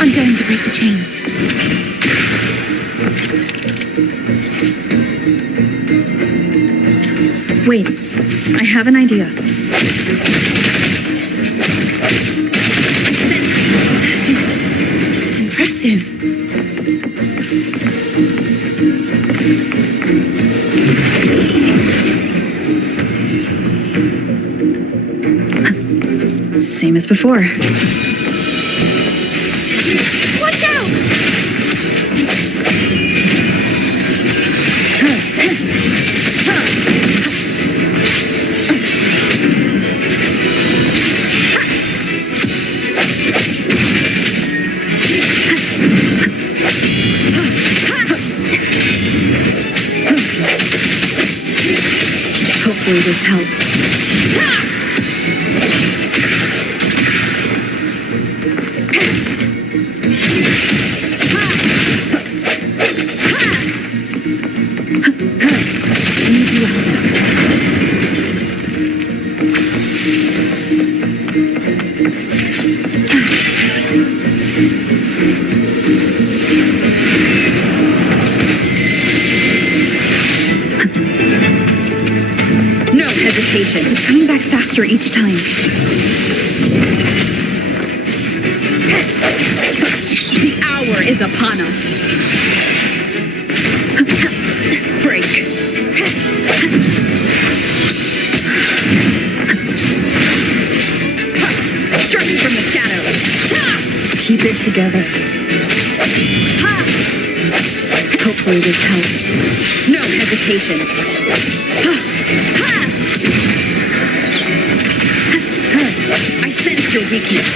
I'm going to break the chains. Wait, I have an idea. That is impressive. Same as before. Hopefully this helps. No hesitation. It's coming back faster each time. The hour is upon us. Break. Strike from the shadows. Keep it together. Hopefully this helps. No hesitation. I sense your weakness.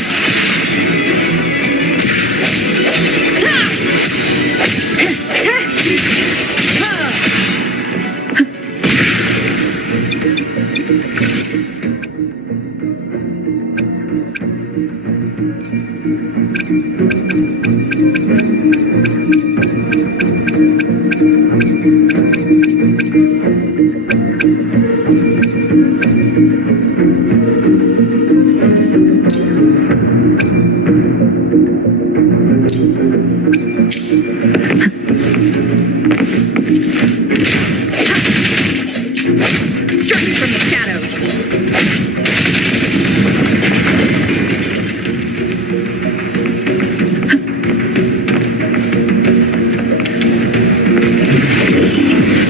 Strike from the shadows.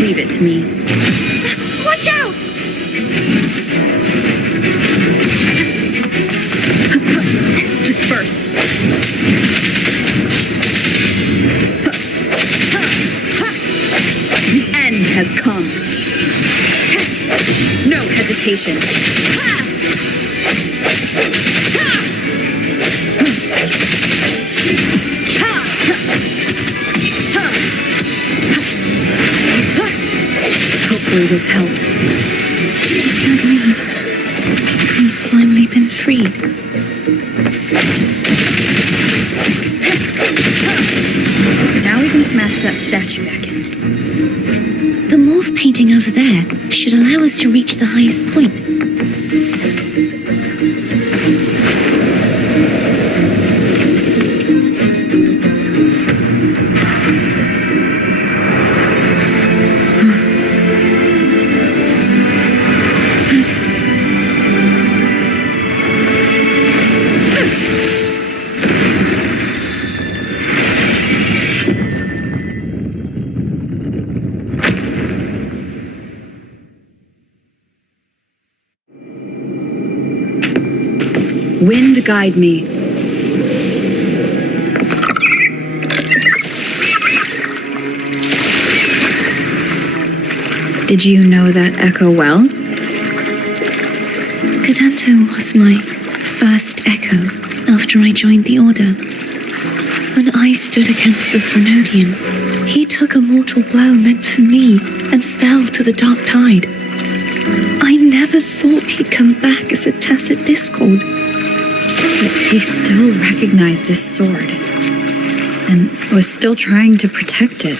Leave it to me. Watch out! Disperse. The end has come. No hesitation. Hopefully this helps. Does that mean he's finally been freed? Now we can smash that statue back in. The morph painting over there should allow us to reach the highest point. Wind guide me. Did you know that echo well? Cadanto was my first echo after I joined the Order. When I stood against the Threnodian, he took a mortal blow meant for me and fell to the dark tide. I never thought he'd come back as a tacit discord. But he still recognized this sword and was still trying to protect it.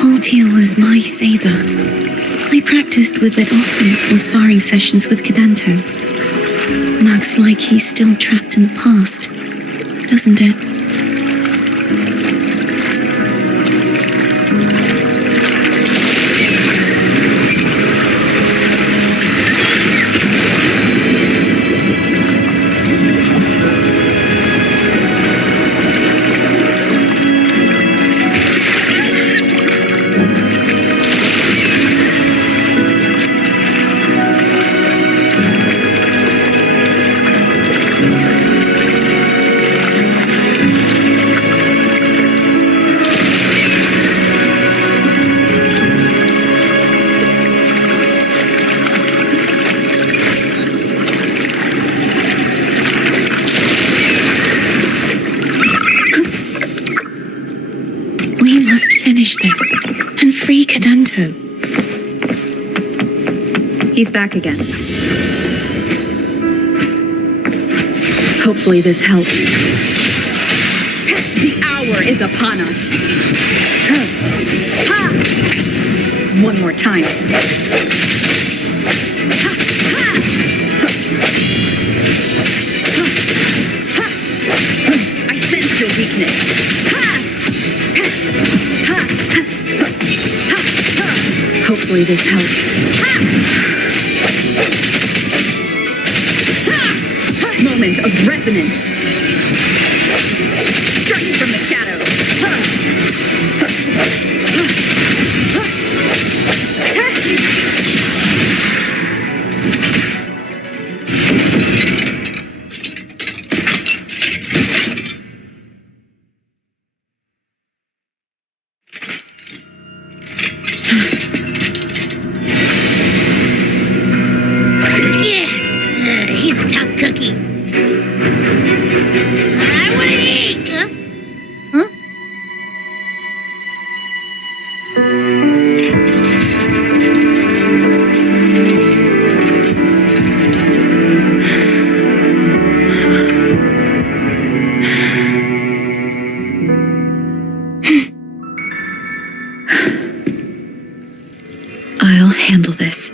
Haltia was my saber. I practiced with it often in sparring sessions with Cadanto. Looks like he's still trapped in the past, doesn't it? Finish this and free Cadanto. He's back again. Hopefully this helps. The hour is upon us. One more time. I sense your weakness. Hopefully this helps. Moment of resonance. Striking from the shadows. He's a tough cookie. I want to eat. Huh? I'll handle this.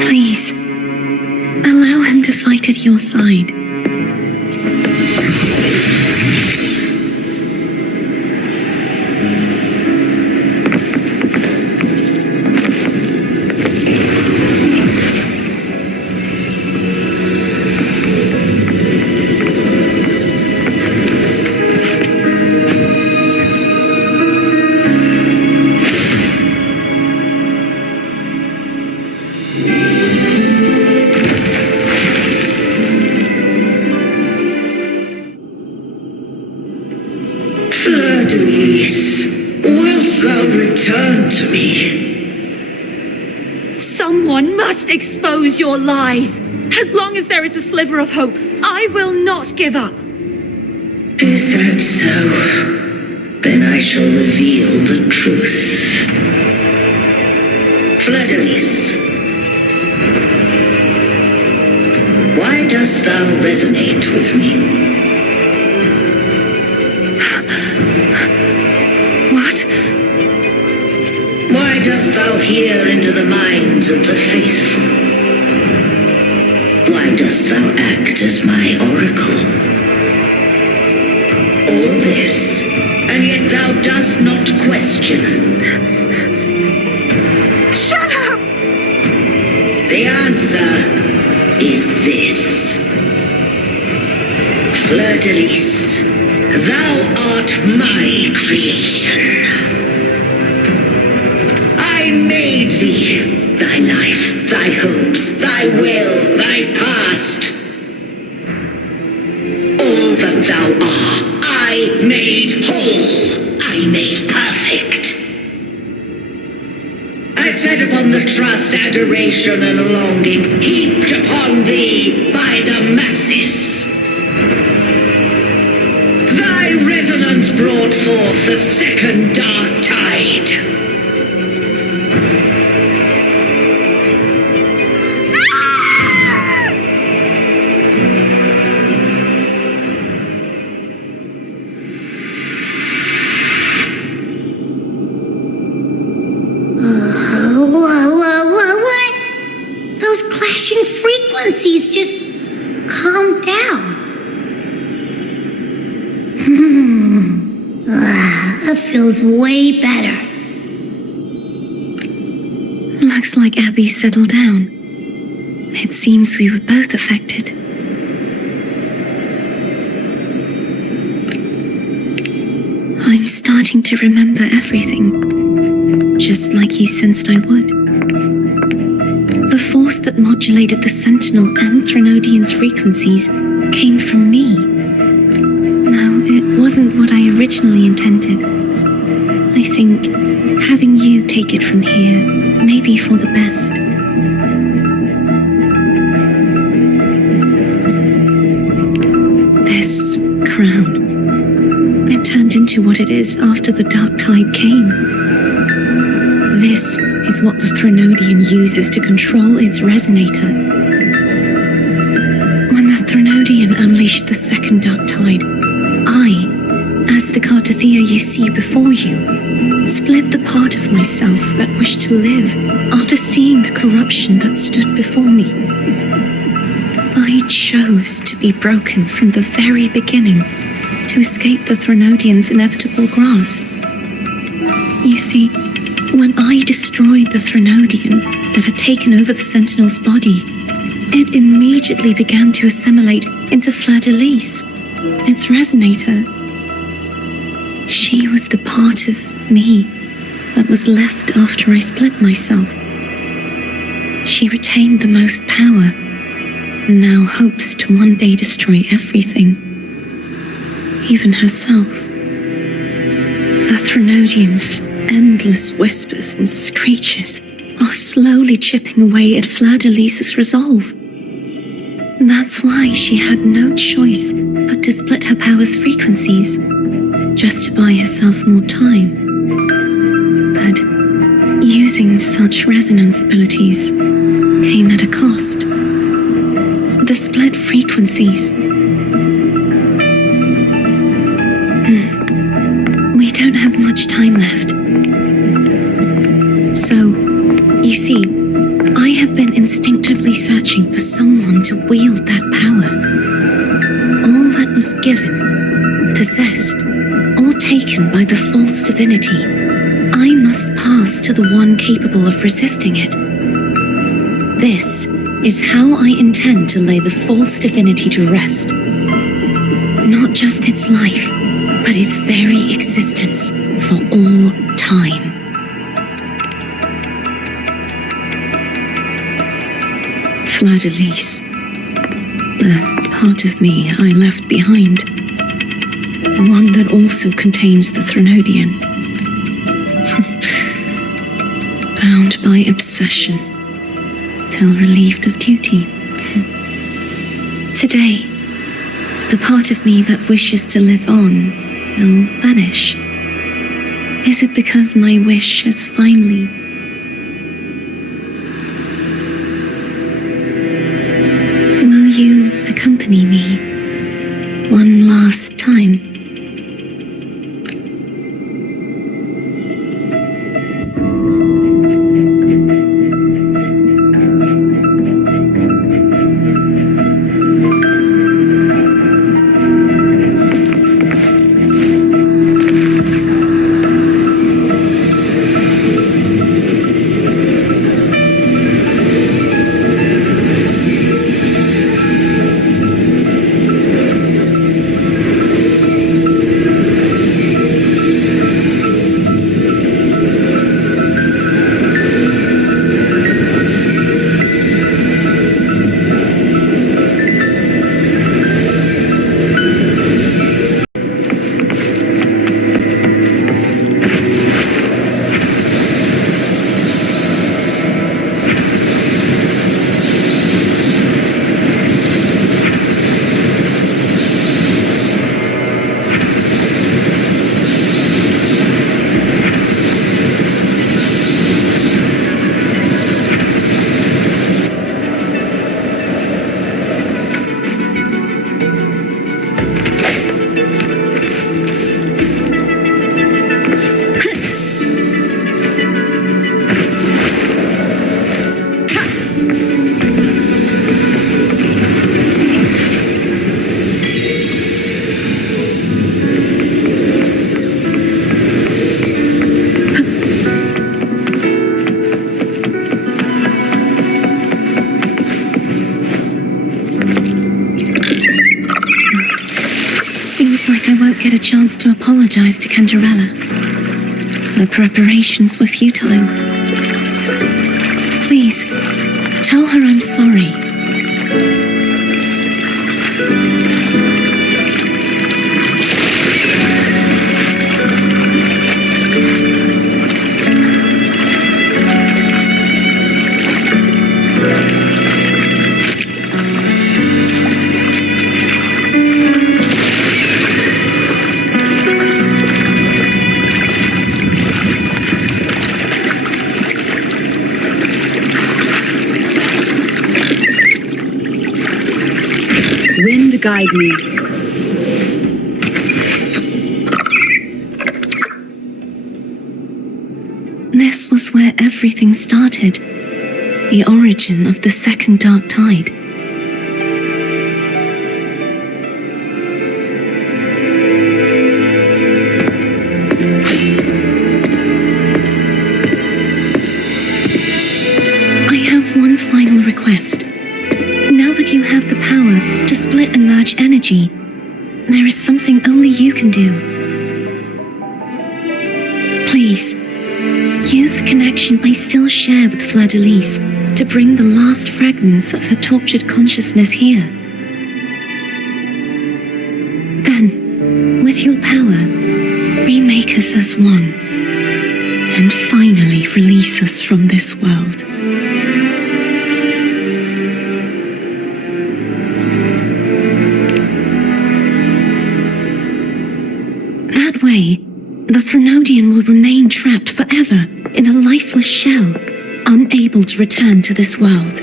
Please, allow him to fight at your side. Fleur-de-lis, wilt thou return to me? Someone must expose your lies. As long as there is a sliver of hope, I will not give up. Is that so? Then I shall reveal the truth. Fleur-de-lis, why dost thou resonate with me? What? Why dost thou hear into the minds of the faithful? Why dost thou act as my oracle? All this, and yet thou dost not question. Shut up! The answer is this. Fleur-de-lis, thou art my creation. I made thee, thy life, thy hopes, thy will, thy past. All that thou art, I made whole, I made perfect. I fed upon the trust, adoration, and longing heaped upon thee by the masses. Thy resonance brought forth the second dark tide. What? Those clashing frequencies just calm down. That feels way better. Looks like Abby settled down. It seems we were both affected. I'm starting to remember everything, just like you sensed I would. The force that modulated the Sentinel and Threnodian's frequencies came from me. No, it wasn't what I originally intended. I think having you take it from here may be for the best. what it is after the dark tide came. This is what the Threnodian uses to control its resonator. When the Threnodian unleashed the second dark tide, I, as the Carthetiya you see before you, split the part of myself that wished to live after seeing the corruption that stood before me. I chose to be broken from the very beginning to escape the Threnodian's inevitable grasp. You see, when I destroyed the Threnodian that had taken over the Sentinel's body, it immediately began to assimilate into Fleur-de-Lis, its resonator. She was the part of me that was left after I split myself. She retained the most power, and now hopes to one day destroy everything, even herself. The Threnodian's endless whispers and screeches are slowly chipping away at Fleur-de-Lis's resolve. That's why she had no choice but to split her power's frequencies, just to buy herself more time. But using such resonance abilities came at a cost. The split frequencies. We don't have much time left. So, you see, I have been instinctively searching for someone to wield that power. All that was given, possessed, or taken by the false divinity, I must pass to the one capable of resisting it. This is how I intend to lay the false divinity to rest. Not just its life, but its very existence for all time. Fleur-de-Lis, the part of me I left behind, the one that also contains the Threnodian. Bound by obsession, till relieved of duty. Today, the part of me that wishes to live on will vanish. Is it because my wish has finally... Will you accompany me one last time? Get a chance to apologize to Cantarella. Her preparations were futile. Please, tell her I'm sorry. and guide me. This was where everything started. The origin of the second dark tide. I have one final request. Now that you have the power to split and merge energy, there is something only you can do. Please, use the connection I still share with Fleur-de-Lis to bring the last fragments of her tortured consciousness here. Then, with your power, remake us as one, and finally release us from this world. That way, the Threnodian will remain trapped forever in a lifeless shell, unable to return to this world.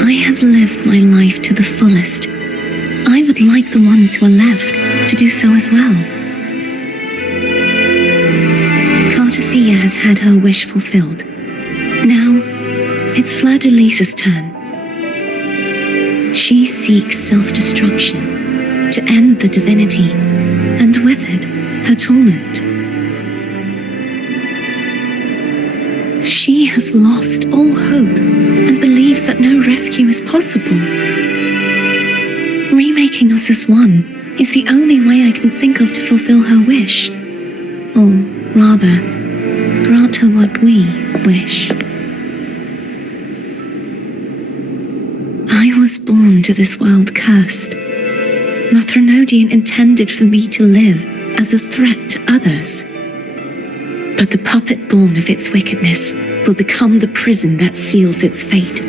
I have lived my life to the fullest. I would like the ones who are left to do so as well. Carthetiya has had her wish fulfilled. Now, it's Fleur-de-Lis's turn. She seeks self-destruction to end the divinity, and with it, her torment. She has lost all hope and believes that no rescue is possible. Remaking us as one is the only way I can think of to fulfill her wish. Or rather, grant her what we wish. I was born to this world cursed. The Threnodian intended for me to live as a threat to others. But the puppet born of its wickedness will become the prison that seals its fate.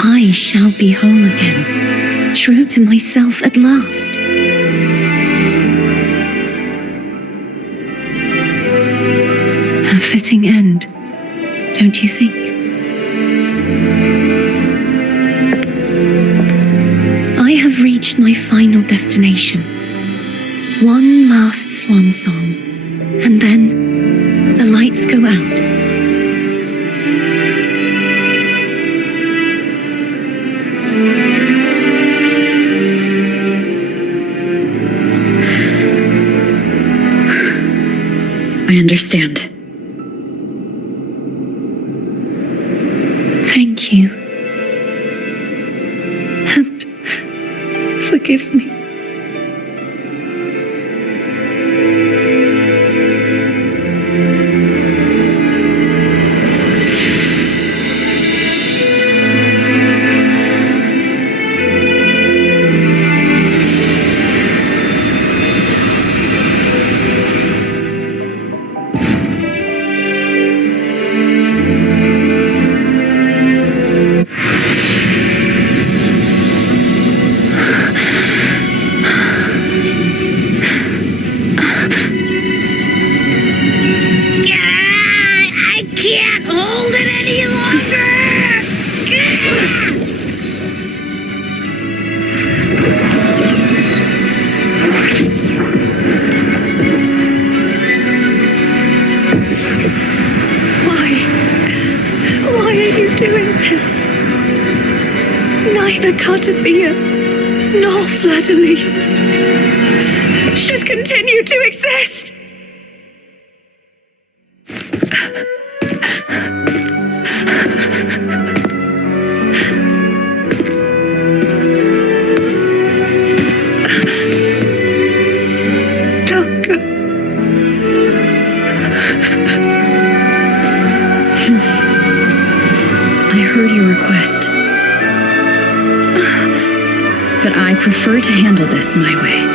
I shall be whole again, true to myself at last. A fitting end, don't you think? I have reached my final destination. One last swan song, and then the lights go out. I understand. Thank you. And forgive me. Neither Carthetiya nor Fleur-de-Lis should continue to exist. Don't go. I heard your request. But I prefer to handle this my way.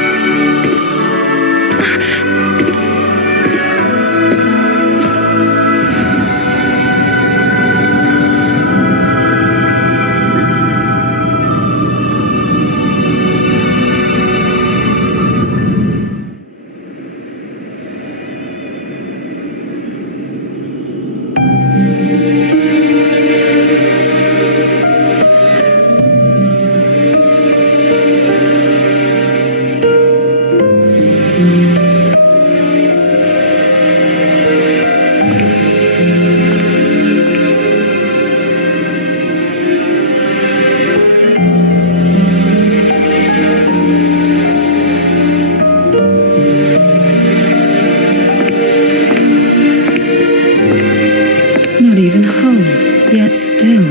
yet still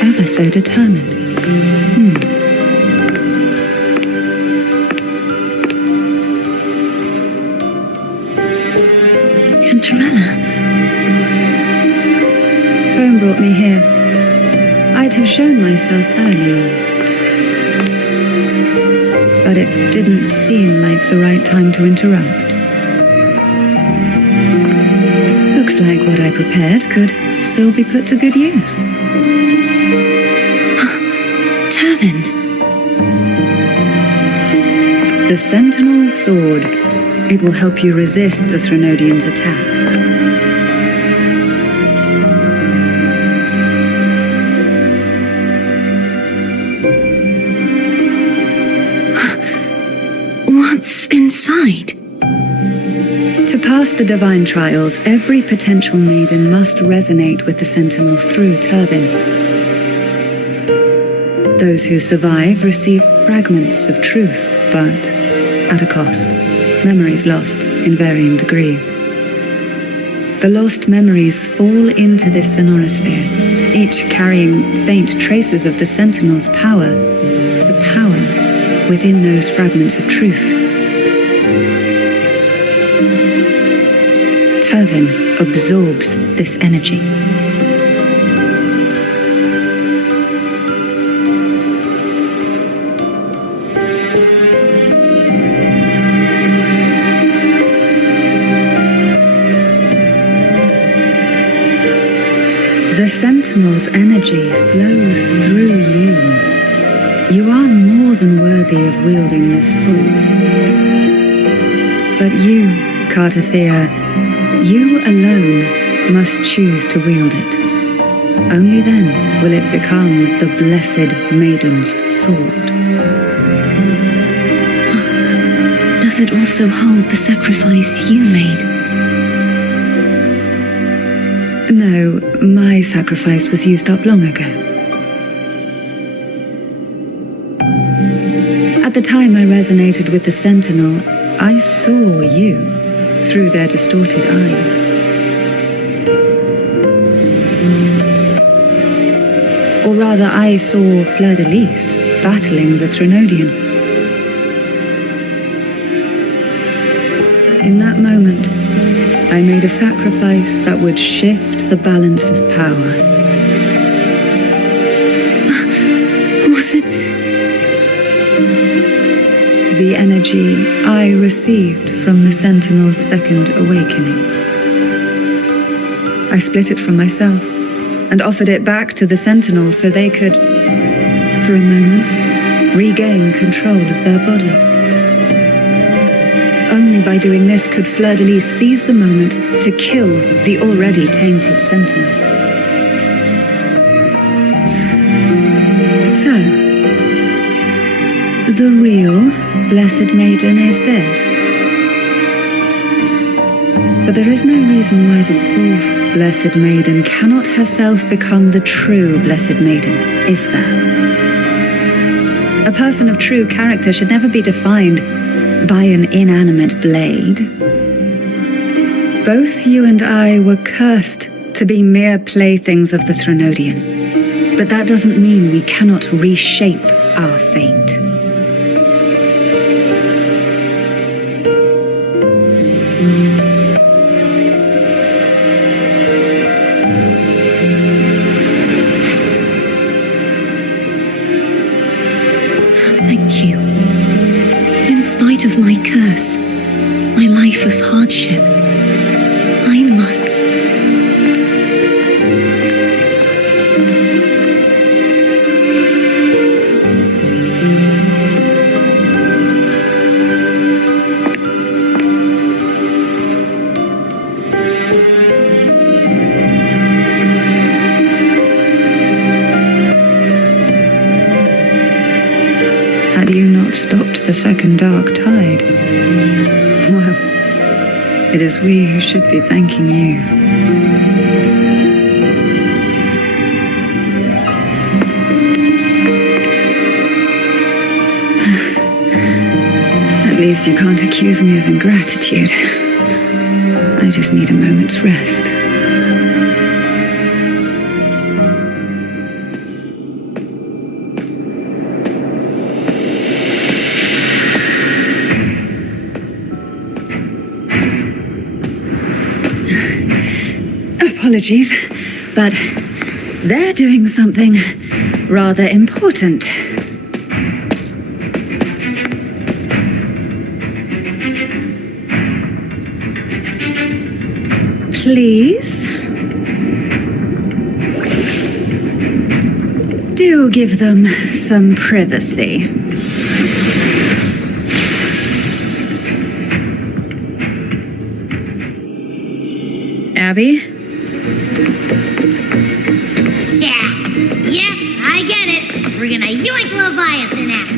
ever so determined. Cantarella, Home brought me here. I'd have shown myself earlier, but it didn't seem like the right time to interrupt. Looks like what I prepared could still be put to good use. Turvin. The Sentinel's sword. It will help you resist the Threnodian's attack. What's inside? To pass the divine trials, every potential maiden must resonate with the Sentinel through Turvin. Those who survive receive fragments of truth, but at a cost. Memories lost in varying degrees. The lost memories fall into this sonorosphere, each carrying faint traces of the Sentinel's power, the power within those fragments of truth. Turvin absorbs this energy. The Sentinel's energy flows through you. You are more than worthy of wielding this sword. But you, Carthetiya, you alone must choose to wield it. Only then will it become the Blessed Maiden's sword. Does it also hold the sacrifice you made? No, my sacrifice was used up long ago. At the time I resonated with the Sentinel, I saw you through their distorted eyes. Or rather, I saw Fleur-de-Lis battling the Threnodian. In that moment, I made a sacrifice that would shift the balance of power. Was it? The energy I received from the Sentinel's second awakening. I split it from myself and offered it back to the Sentinel so they could, for a moment, regain control of their body. Only by doing this could Fleur-de-Lis seize the moment to kill the already tainted Sentinel. So, the real Blessed Maiden is dead. But there is no reason why the false Blessed Maiden cannot herself become the true Blessed Maiden, is there? A person of true character should never be defined by an inanimate blade. Both you and I were cursed to be mere playthings of the Threnodian. But that doesn't mean we cannot reshape our fate. Thank you. In spite of my curse, my life of hardship, I must. Had you not stopped the second dark tide? Well, it is we who should be thanking you. At least you can't accuse me of ingratitude. I just need a moment's rest. apologies, but they're doing something rather important. Please? Do give them some privacy. Abby? Yeah, I get it. We're gonna yoink Leviathan out.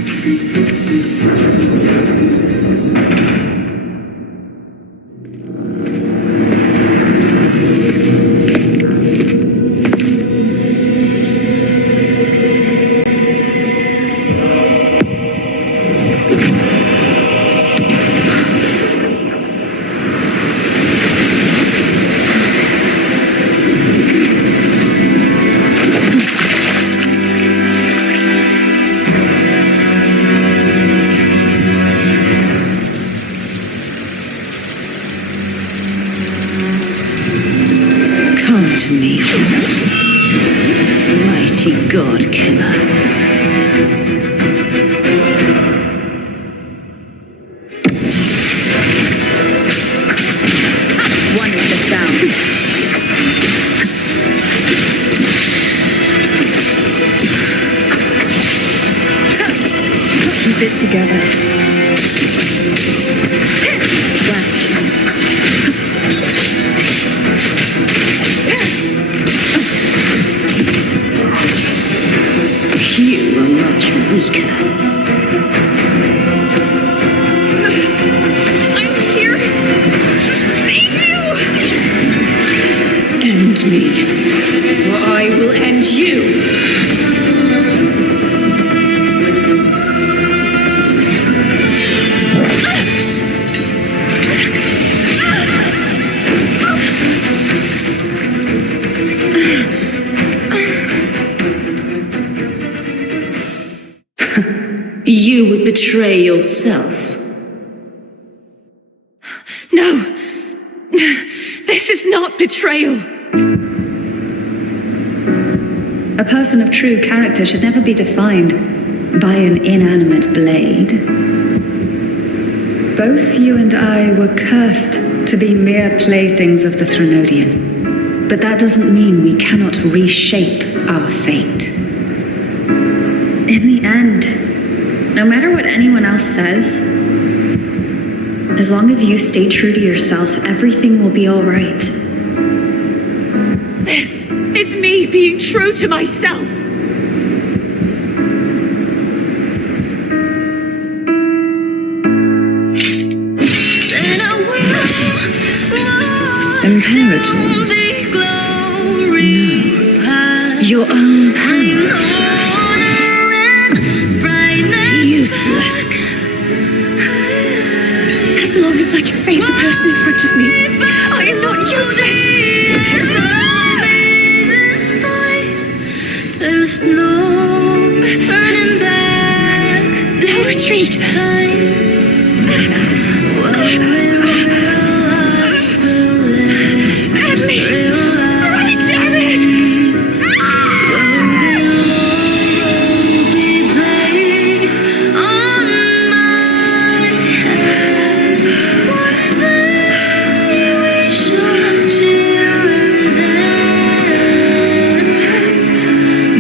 Come to me, mighty god killer. One with the sound. Keep it together. Last chance. You are much weaker. I'm here to save you! End me, or I will end you. You would betray yourself. No, this is not betrayal. A person of true character should never be defined by an inanimate blade. Both you and I were cursed to be mere playthings of the Threnodian. But that doesn't mean we cannot reshape our fate. In the end, no matter what anyone else says, as long as you stay true to yourself, everything will be all right. This is me being true to myself. Imperators? No. Your own power. Useless. As long as I can save the person in front of me, I am not useless. There's no turning back. No retreat. At least, right, damn it!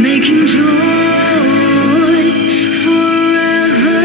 Making joy forever.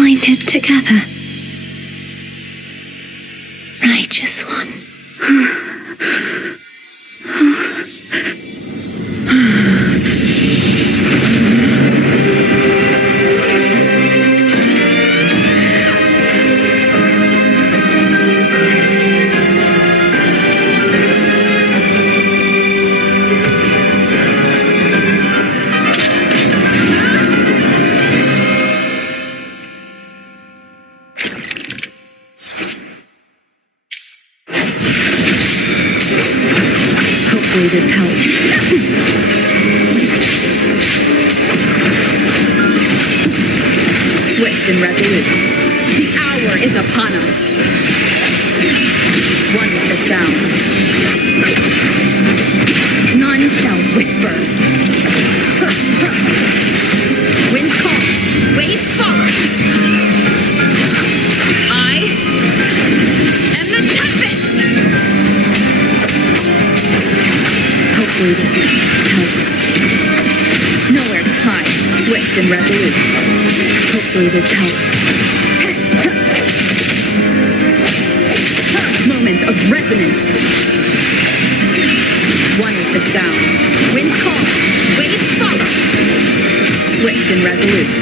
find it together. Righteous one. Hopefully this helps. Swift and resolute. The hour is upon us. One with the sound. None shall whisper. Winds call, waves follow. I am the tempest. Hopefully this helps. Nowhere to hide, swift and resolute. Hopefully this helps. Moment of resonance. One with the sound. Winds call, waves follow. Swift and resolute.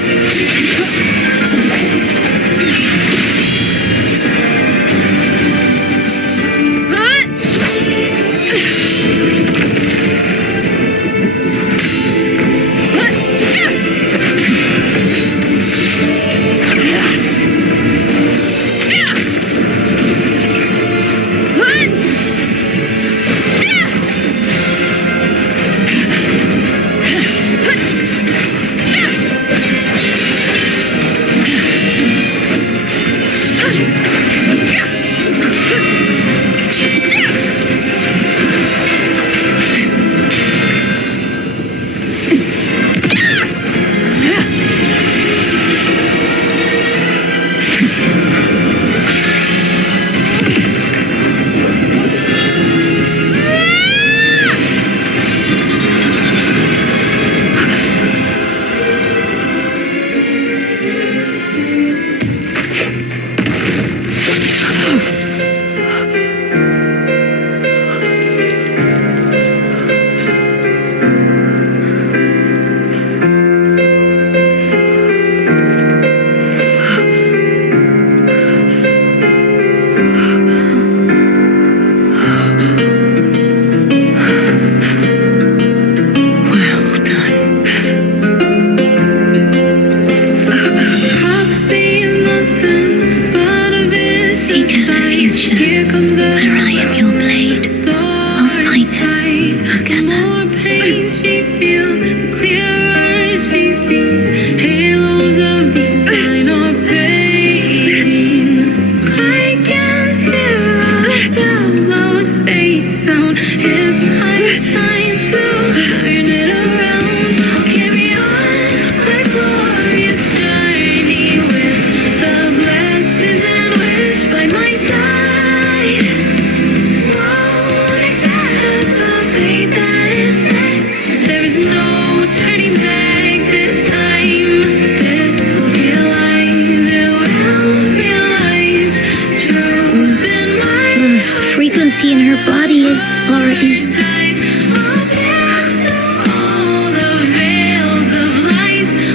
In her body is already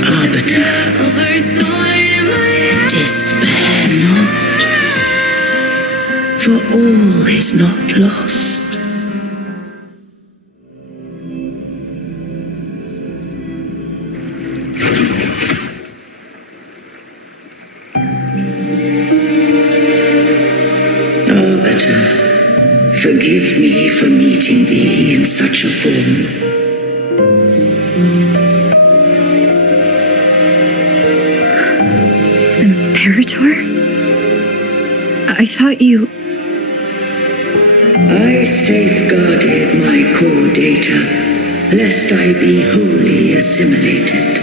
Arbiter, despair not, for all is not lost. Arbiter, forgive me for meeting thee in such a form. Imperator? I thought you... I safeguarded my core data, lest I be wholly assimilated.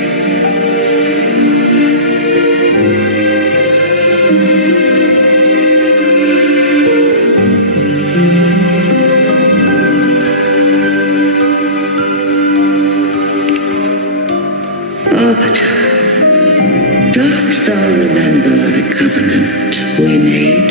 Arbiter, dost Dost thou remember the covenant we made?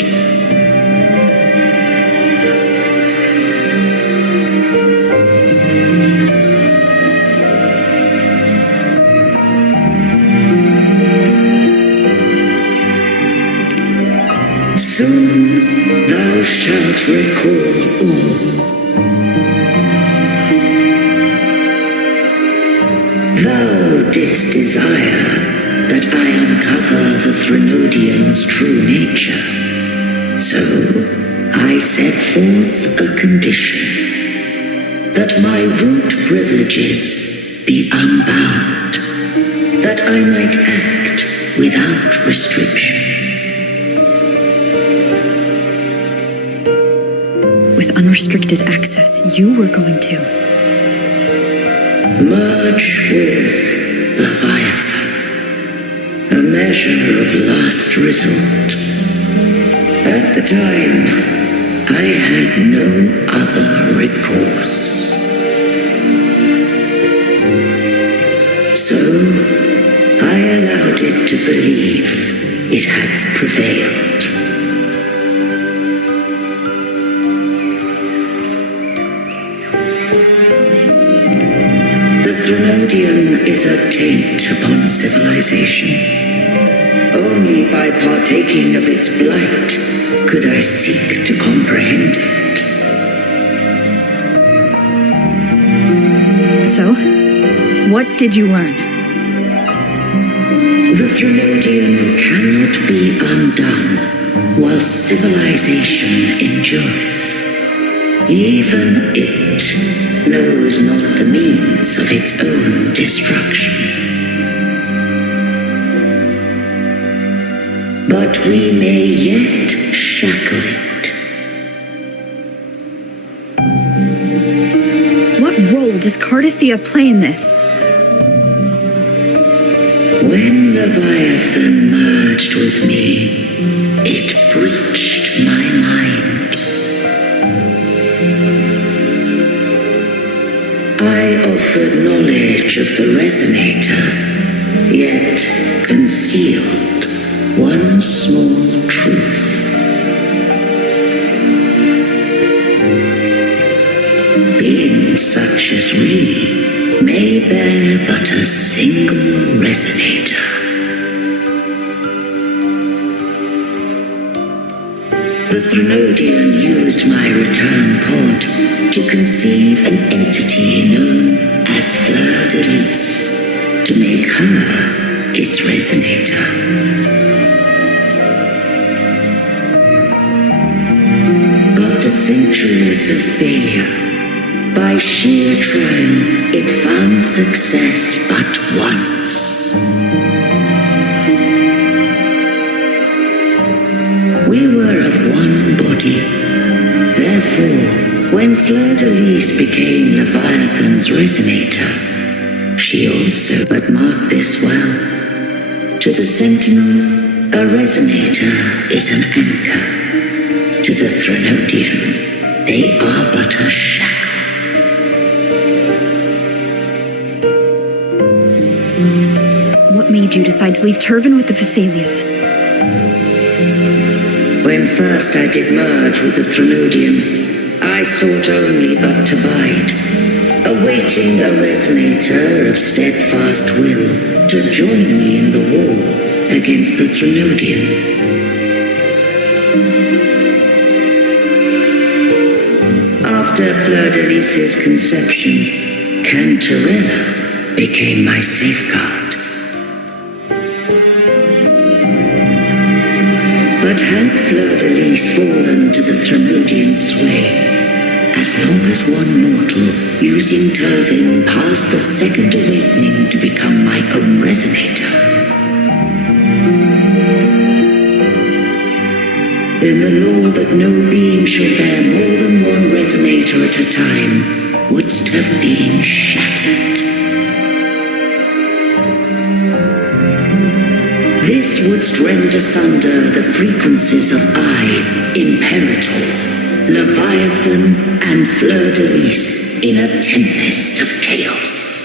Soon thou shalt recall all. Thou didst desire that I uncover the Threnodian's true nature. So I set forth a condition, that my root privileges be unbound, that I might act without restriction. With unrestricted access, you were going to. Merge with Leviathan. A measure of last resort. At the time, I had no other recourse. So, I allowed it to believe it had prevailed. The Threnodian is a taint upon civilization. Only by partaking of its blight could I seek to comprehend it. So, what did you learn? The Threnodian cannot be undone while civilization endureth. Even it knows not the means of its own destruction. But we may yet shackle it. What role does Carthetiya play in this? When Leviathan merged with me, it breached my mind. I offered knowledge of the resonator, yet concealed one small truth. Beings such as we may bear but a single resonator. The Threnodian used my return pod to conceive an entity known as Fleur de Lis, to make her its resonator. After centuries of failure, by sheer trial, it found success but once. We were of one body. Therefore, when Fleur de Lis became Leviathan's resonator, she also, but mark this well, to the Sentinel, a resonator is an anchor. To the Threnodian, they are but a shackle. What made you decide to leave Turvan with the Thessalias? When first I did merge with the Threnodian, I sought only but to bide, awaiting a resonator of steadfast will to join me in the war against the Threnodian. After Fleur de Lis's conception, Cantarella became my safeguard. But had Fleur de Lis fallen to the Threnodian sway, as long as one mortal using Turvan passed the second awakening to become my own resonator, then the law that no being shall bear more than one resonator at a time wouldst have been shattered. This wouldst rend asunder the frequencies of I, Imperator, Leviathan, and Fleur de Lis in a tempest of chaos.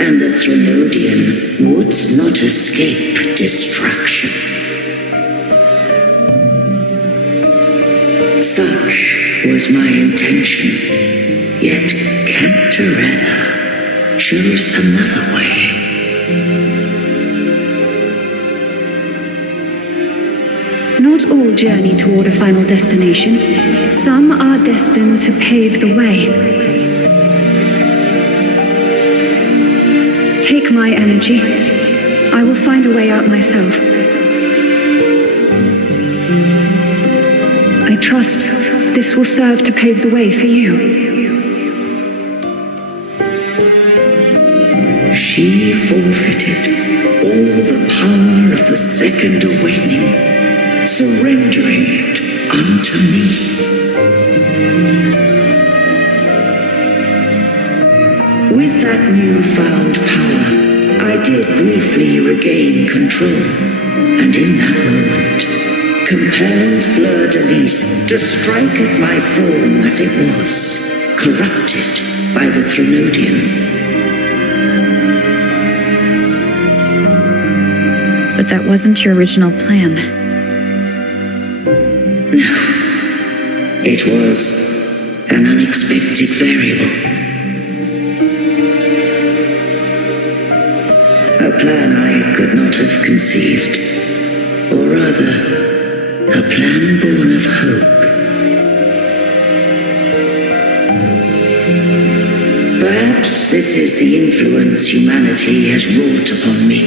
and the Threnodian would not escape destruction. Such was my intention, yet Carthetiya chose another way. Not all journey toward a final destination. Some are destined to pave the way. Take my energy. I will find a way out myself. I trust this will serve to pave the way for you. She forfeited all the power of the Second Awakening, surrendering it unto me. With that newfound power, I did briefly regain control, and in that moment, compelled Fleur-de-Lis to strike at my form as it was, corrupted by the Threnodian. But that wasn't your original plan. No. It was an unexpected variable. A plan I could not have conceived, or rather, a plan born of hope. Perhaps this is the influence humanity has wrought upon me.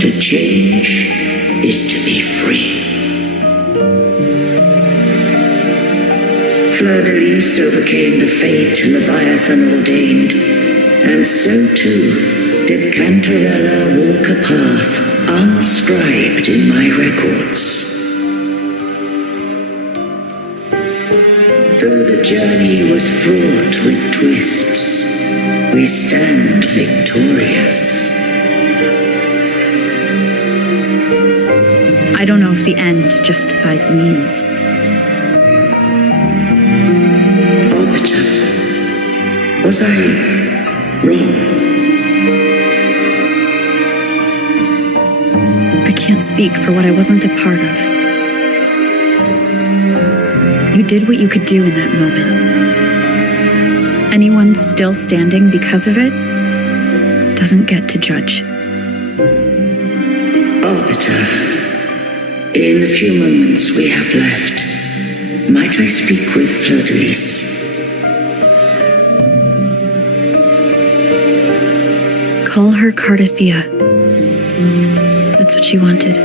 To change is to be free. Fleur-de-Lis overcame the fate Leviathan ordained, and so too did Carthetiya walk a path unscribed in my records. Though the journey was fraught with twists, we stand victorious. I don't know if the end justifies the means. Arbiter, was I wrong? I can't speak for what I wasn't a part of. You did what you could do in that moment. Anyone still standing because of it doesn't get to judge. Arbiter, in the few moments we have left, might I speak with Fleur-de-Lis? Call her Carthetiya. That's what she wanted.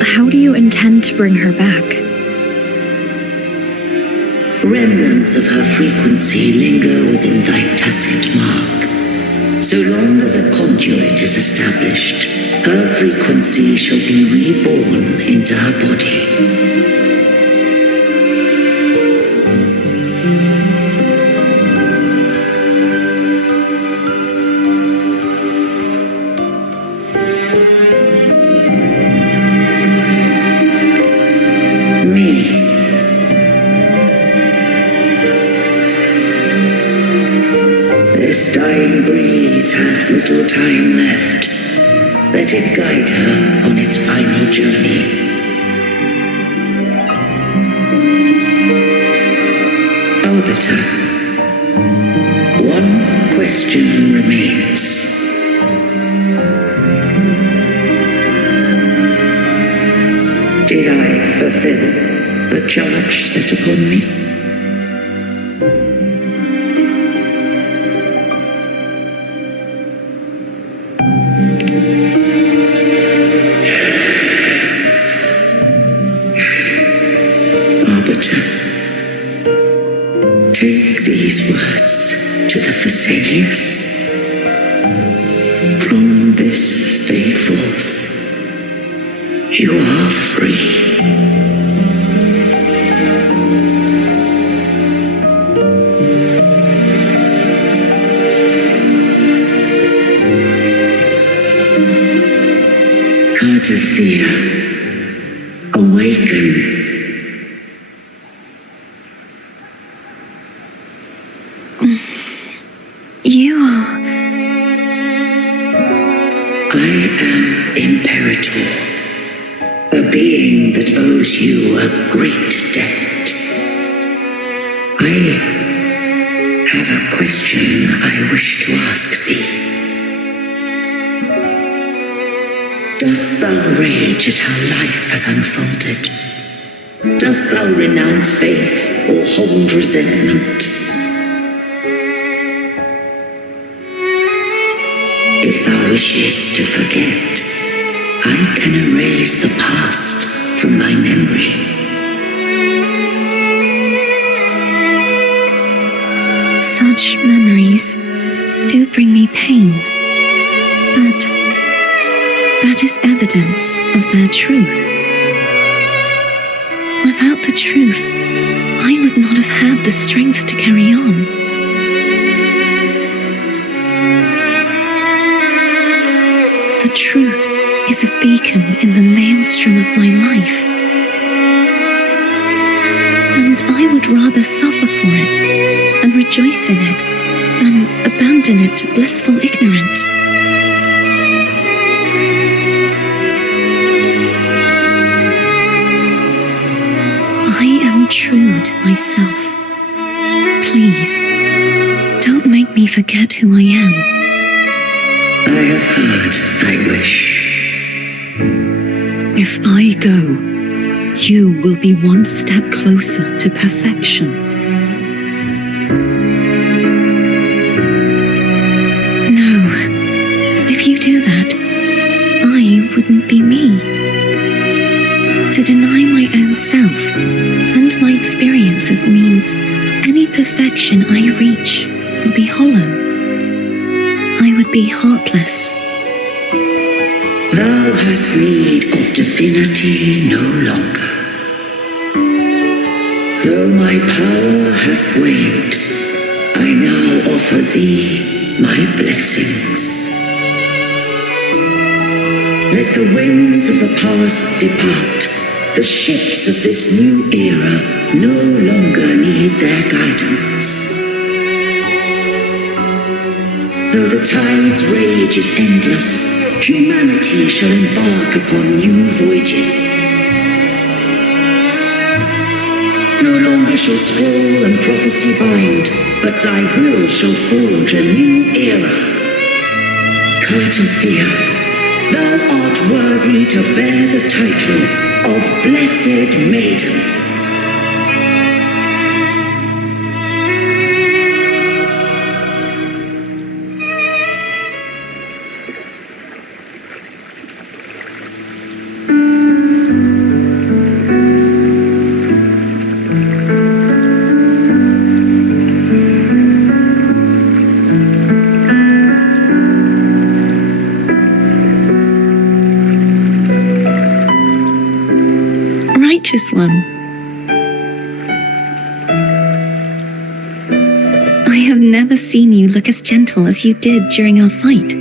How do you intend to bring her back? Remnants of her frequency linger within thy tacit mark. So long as a conduit is established, her frequency shall be reborn into her body. This dying breeze has little time left. Let it guide her on its final journey. Arbiter, one question remains. Did I fulfill the charge set upon me? Take these words to the Helios. From this day forth, you are free. Carthetiya, awaken. am Imperator, a being that owes you a great debt. I have a question I wish to ask thee. Dost thou rage at how life has unfolded? Dost thou renounce faith or hold resentment? If thou wishes to forget, I can erase the past from thy memory. Such memories do bring me pain, but that is evidence of their truth. Without the truth, I would not have had the strength to carry on. The truth is a beacon in the maelstrom of my life, and I would rather suffer for it and rejoice in it than abandon it to blissful ignorance. I am true to myself. Please, don't make me forget who I am. I have heard thy wish. If I go, you will be one step closer to perfection. No, if you do that, I wouldn't be me. To deny my own self and my experiences means any perfection I reach will be hollow. I would be heartless. Thou hast need of divinity no longer. Though my power hath waned, I now offer thee my blessings. Let the winds of the past depart. The ships of this new era no longer need their guidance. Though the tide's rage is endless, humanity shall embark upon new voyages. No longer shall scroll and prophecy bind, but thy will shall forge a new era. Carthetiya, thou art worthy to bear the title of Blessed Maiden. Righteous one. I have never seen you look as gentle as you did during our fight.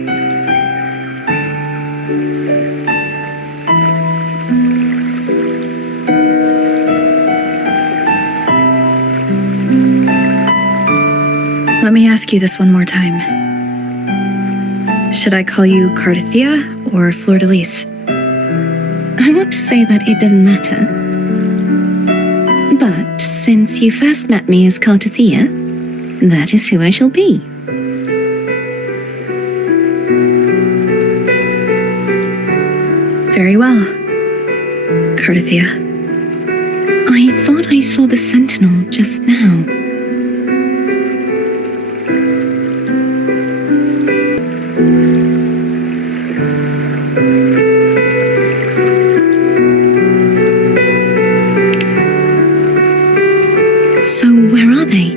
Let me ask you this one more time. Should I call you Carthetiya or Fleur-de-Lis? I want to say that it doesn't matter. But since you first met me as Carthetiya, that is who I shall be. Very well, Carthetiya. I thought I saw the sentinel just now. So where are they?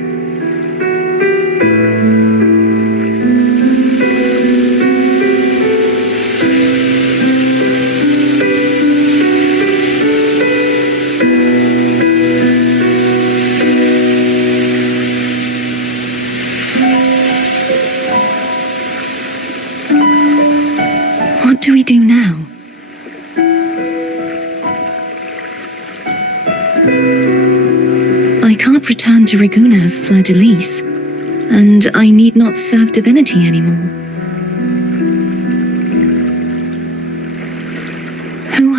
What do we do now? I can't return to Reguna as Fleur-de-Lis, and I need not serve divinity anymore.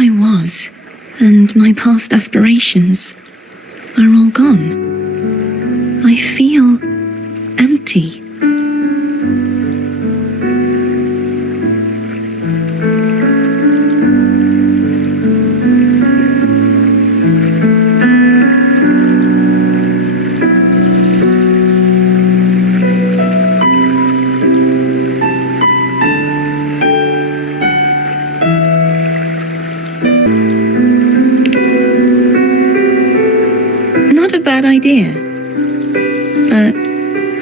I was, and my past aspirations are all gone. I feel empty. Not a bad idea. But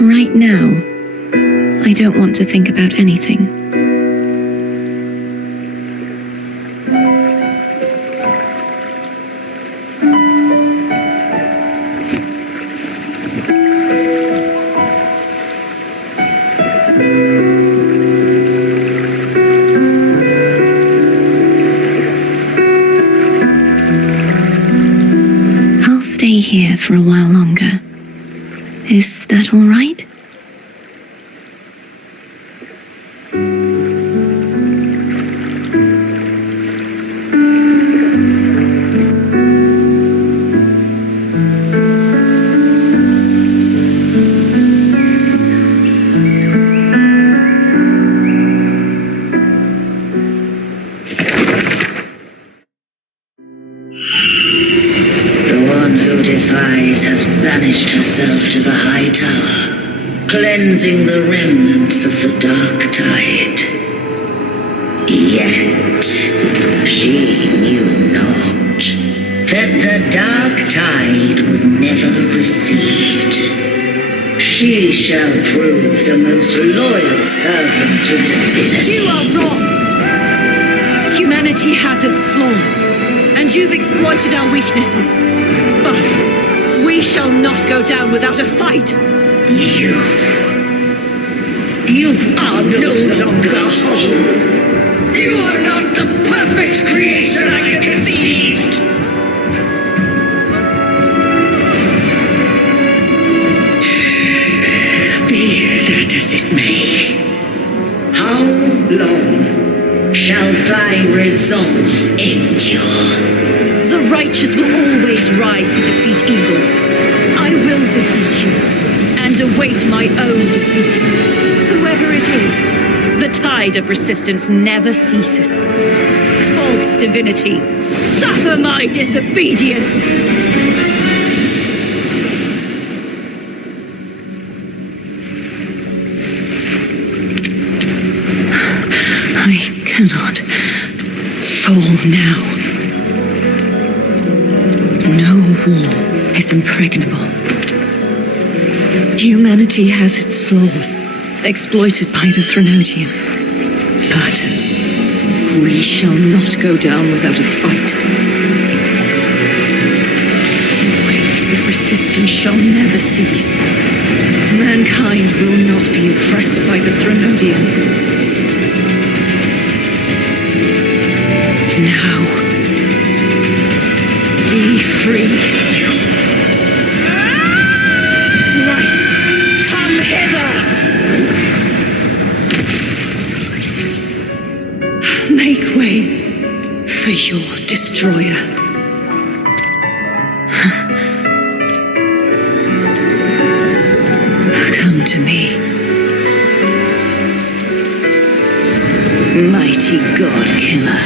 right now, I don't want to think about anything. I'll stay here for a while longer. Is that all right? The one who defies has banished herself to the high tower, cleansing the remnants of the dark tide. Yet she knew not that the dark tide would never recede. She shall prove the most loyal servant to divinity. You are wrong! Humanity has its flaws, and you've exploited our weaknesses. But we shall not go down without a fight. You are no longer whole. You are not the perfect creation I conceived. Be that as it may, how long shall thy resolve endure? The righteous will always rise to defeat evil. I will defeat you, and await my own defeat. Whoever it is, the tide of resistance never ceases. False divinity, suffer my disobedience! I cannot fall now. No wall is impregnable. Humanity has its flaws, exploited by the Threnodian. But we shall not go down without a fight. Waves of resistance shall never cease. Mankind will not be oppressed by the Threnodian. Now, be free. Right, come hither! Make way for your destroyer. Come to me. Mighty God Killer.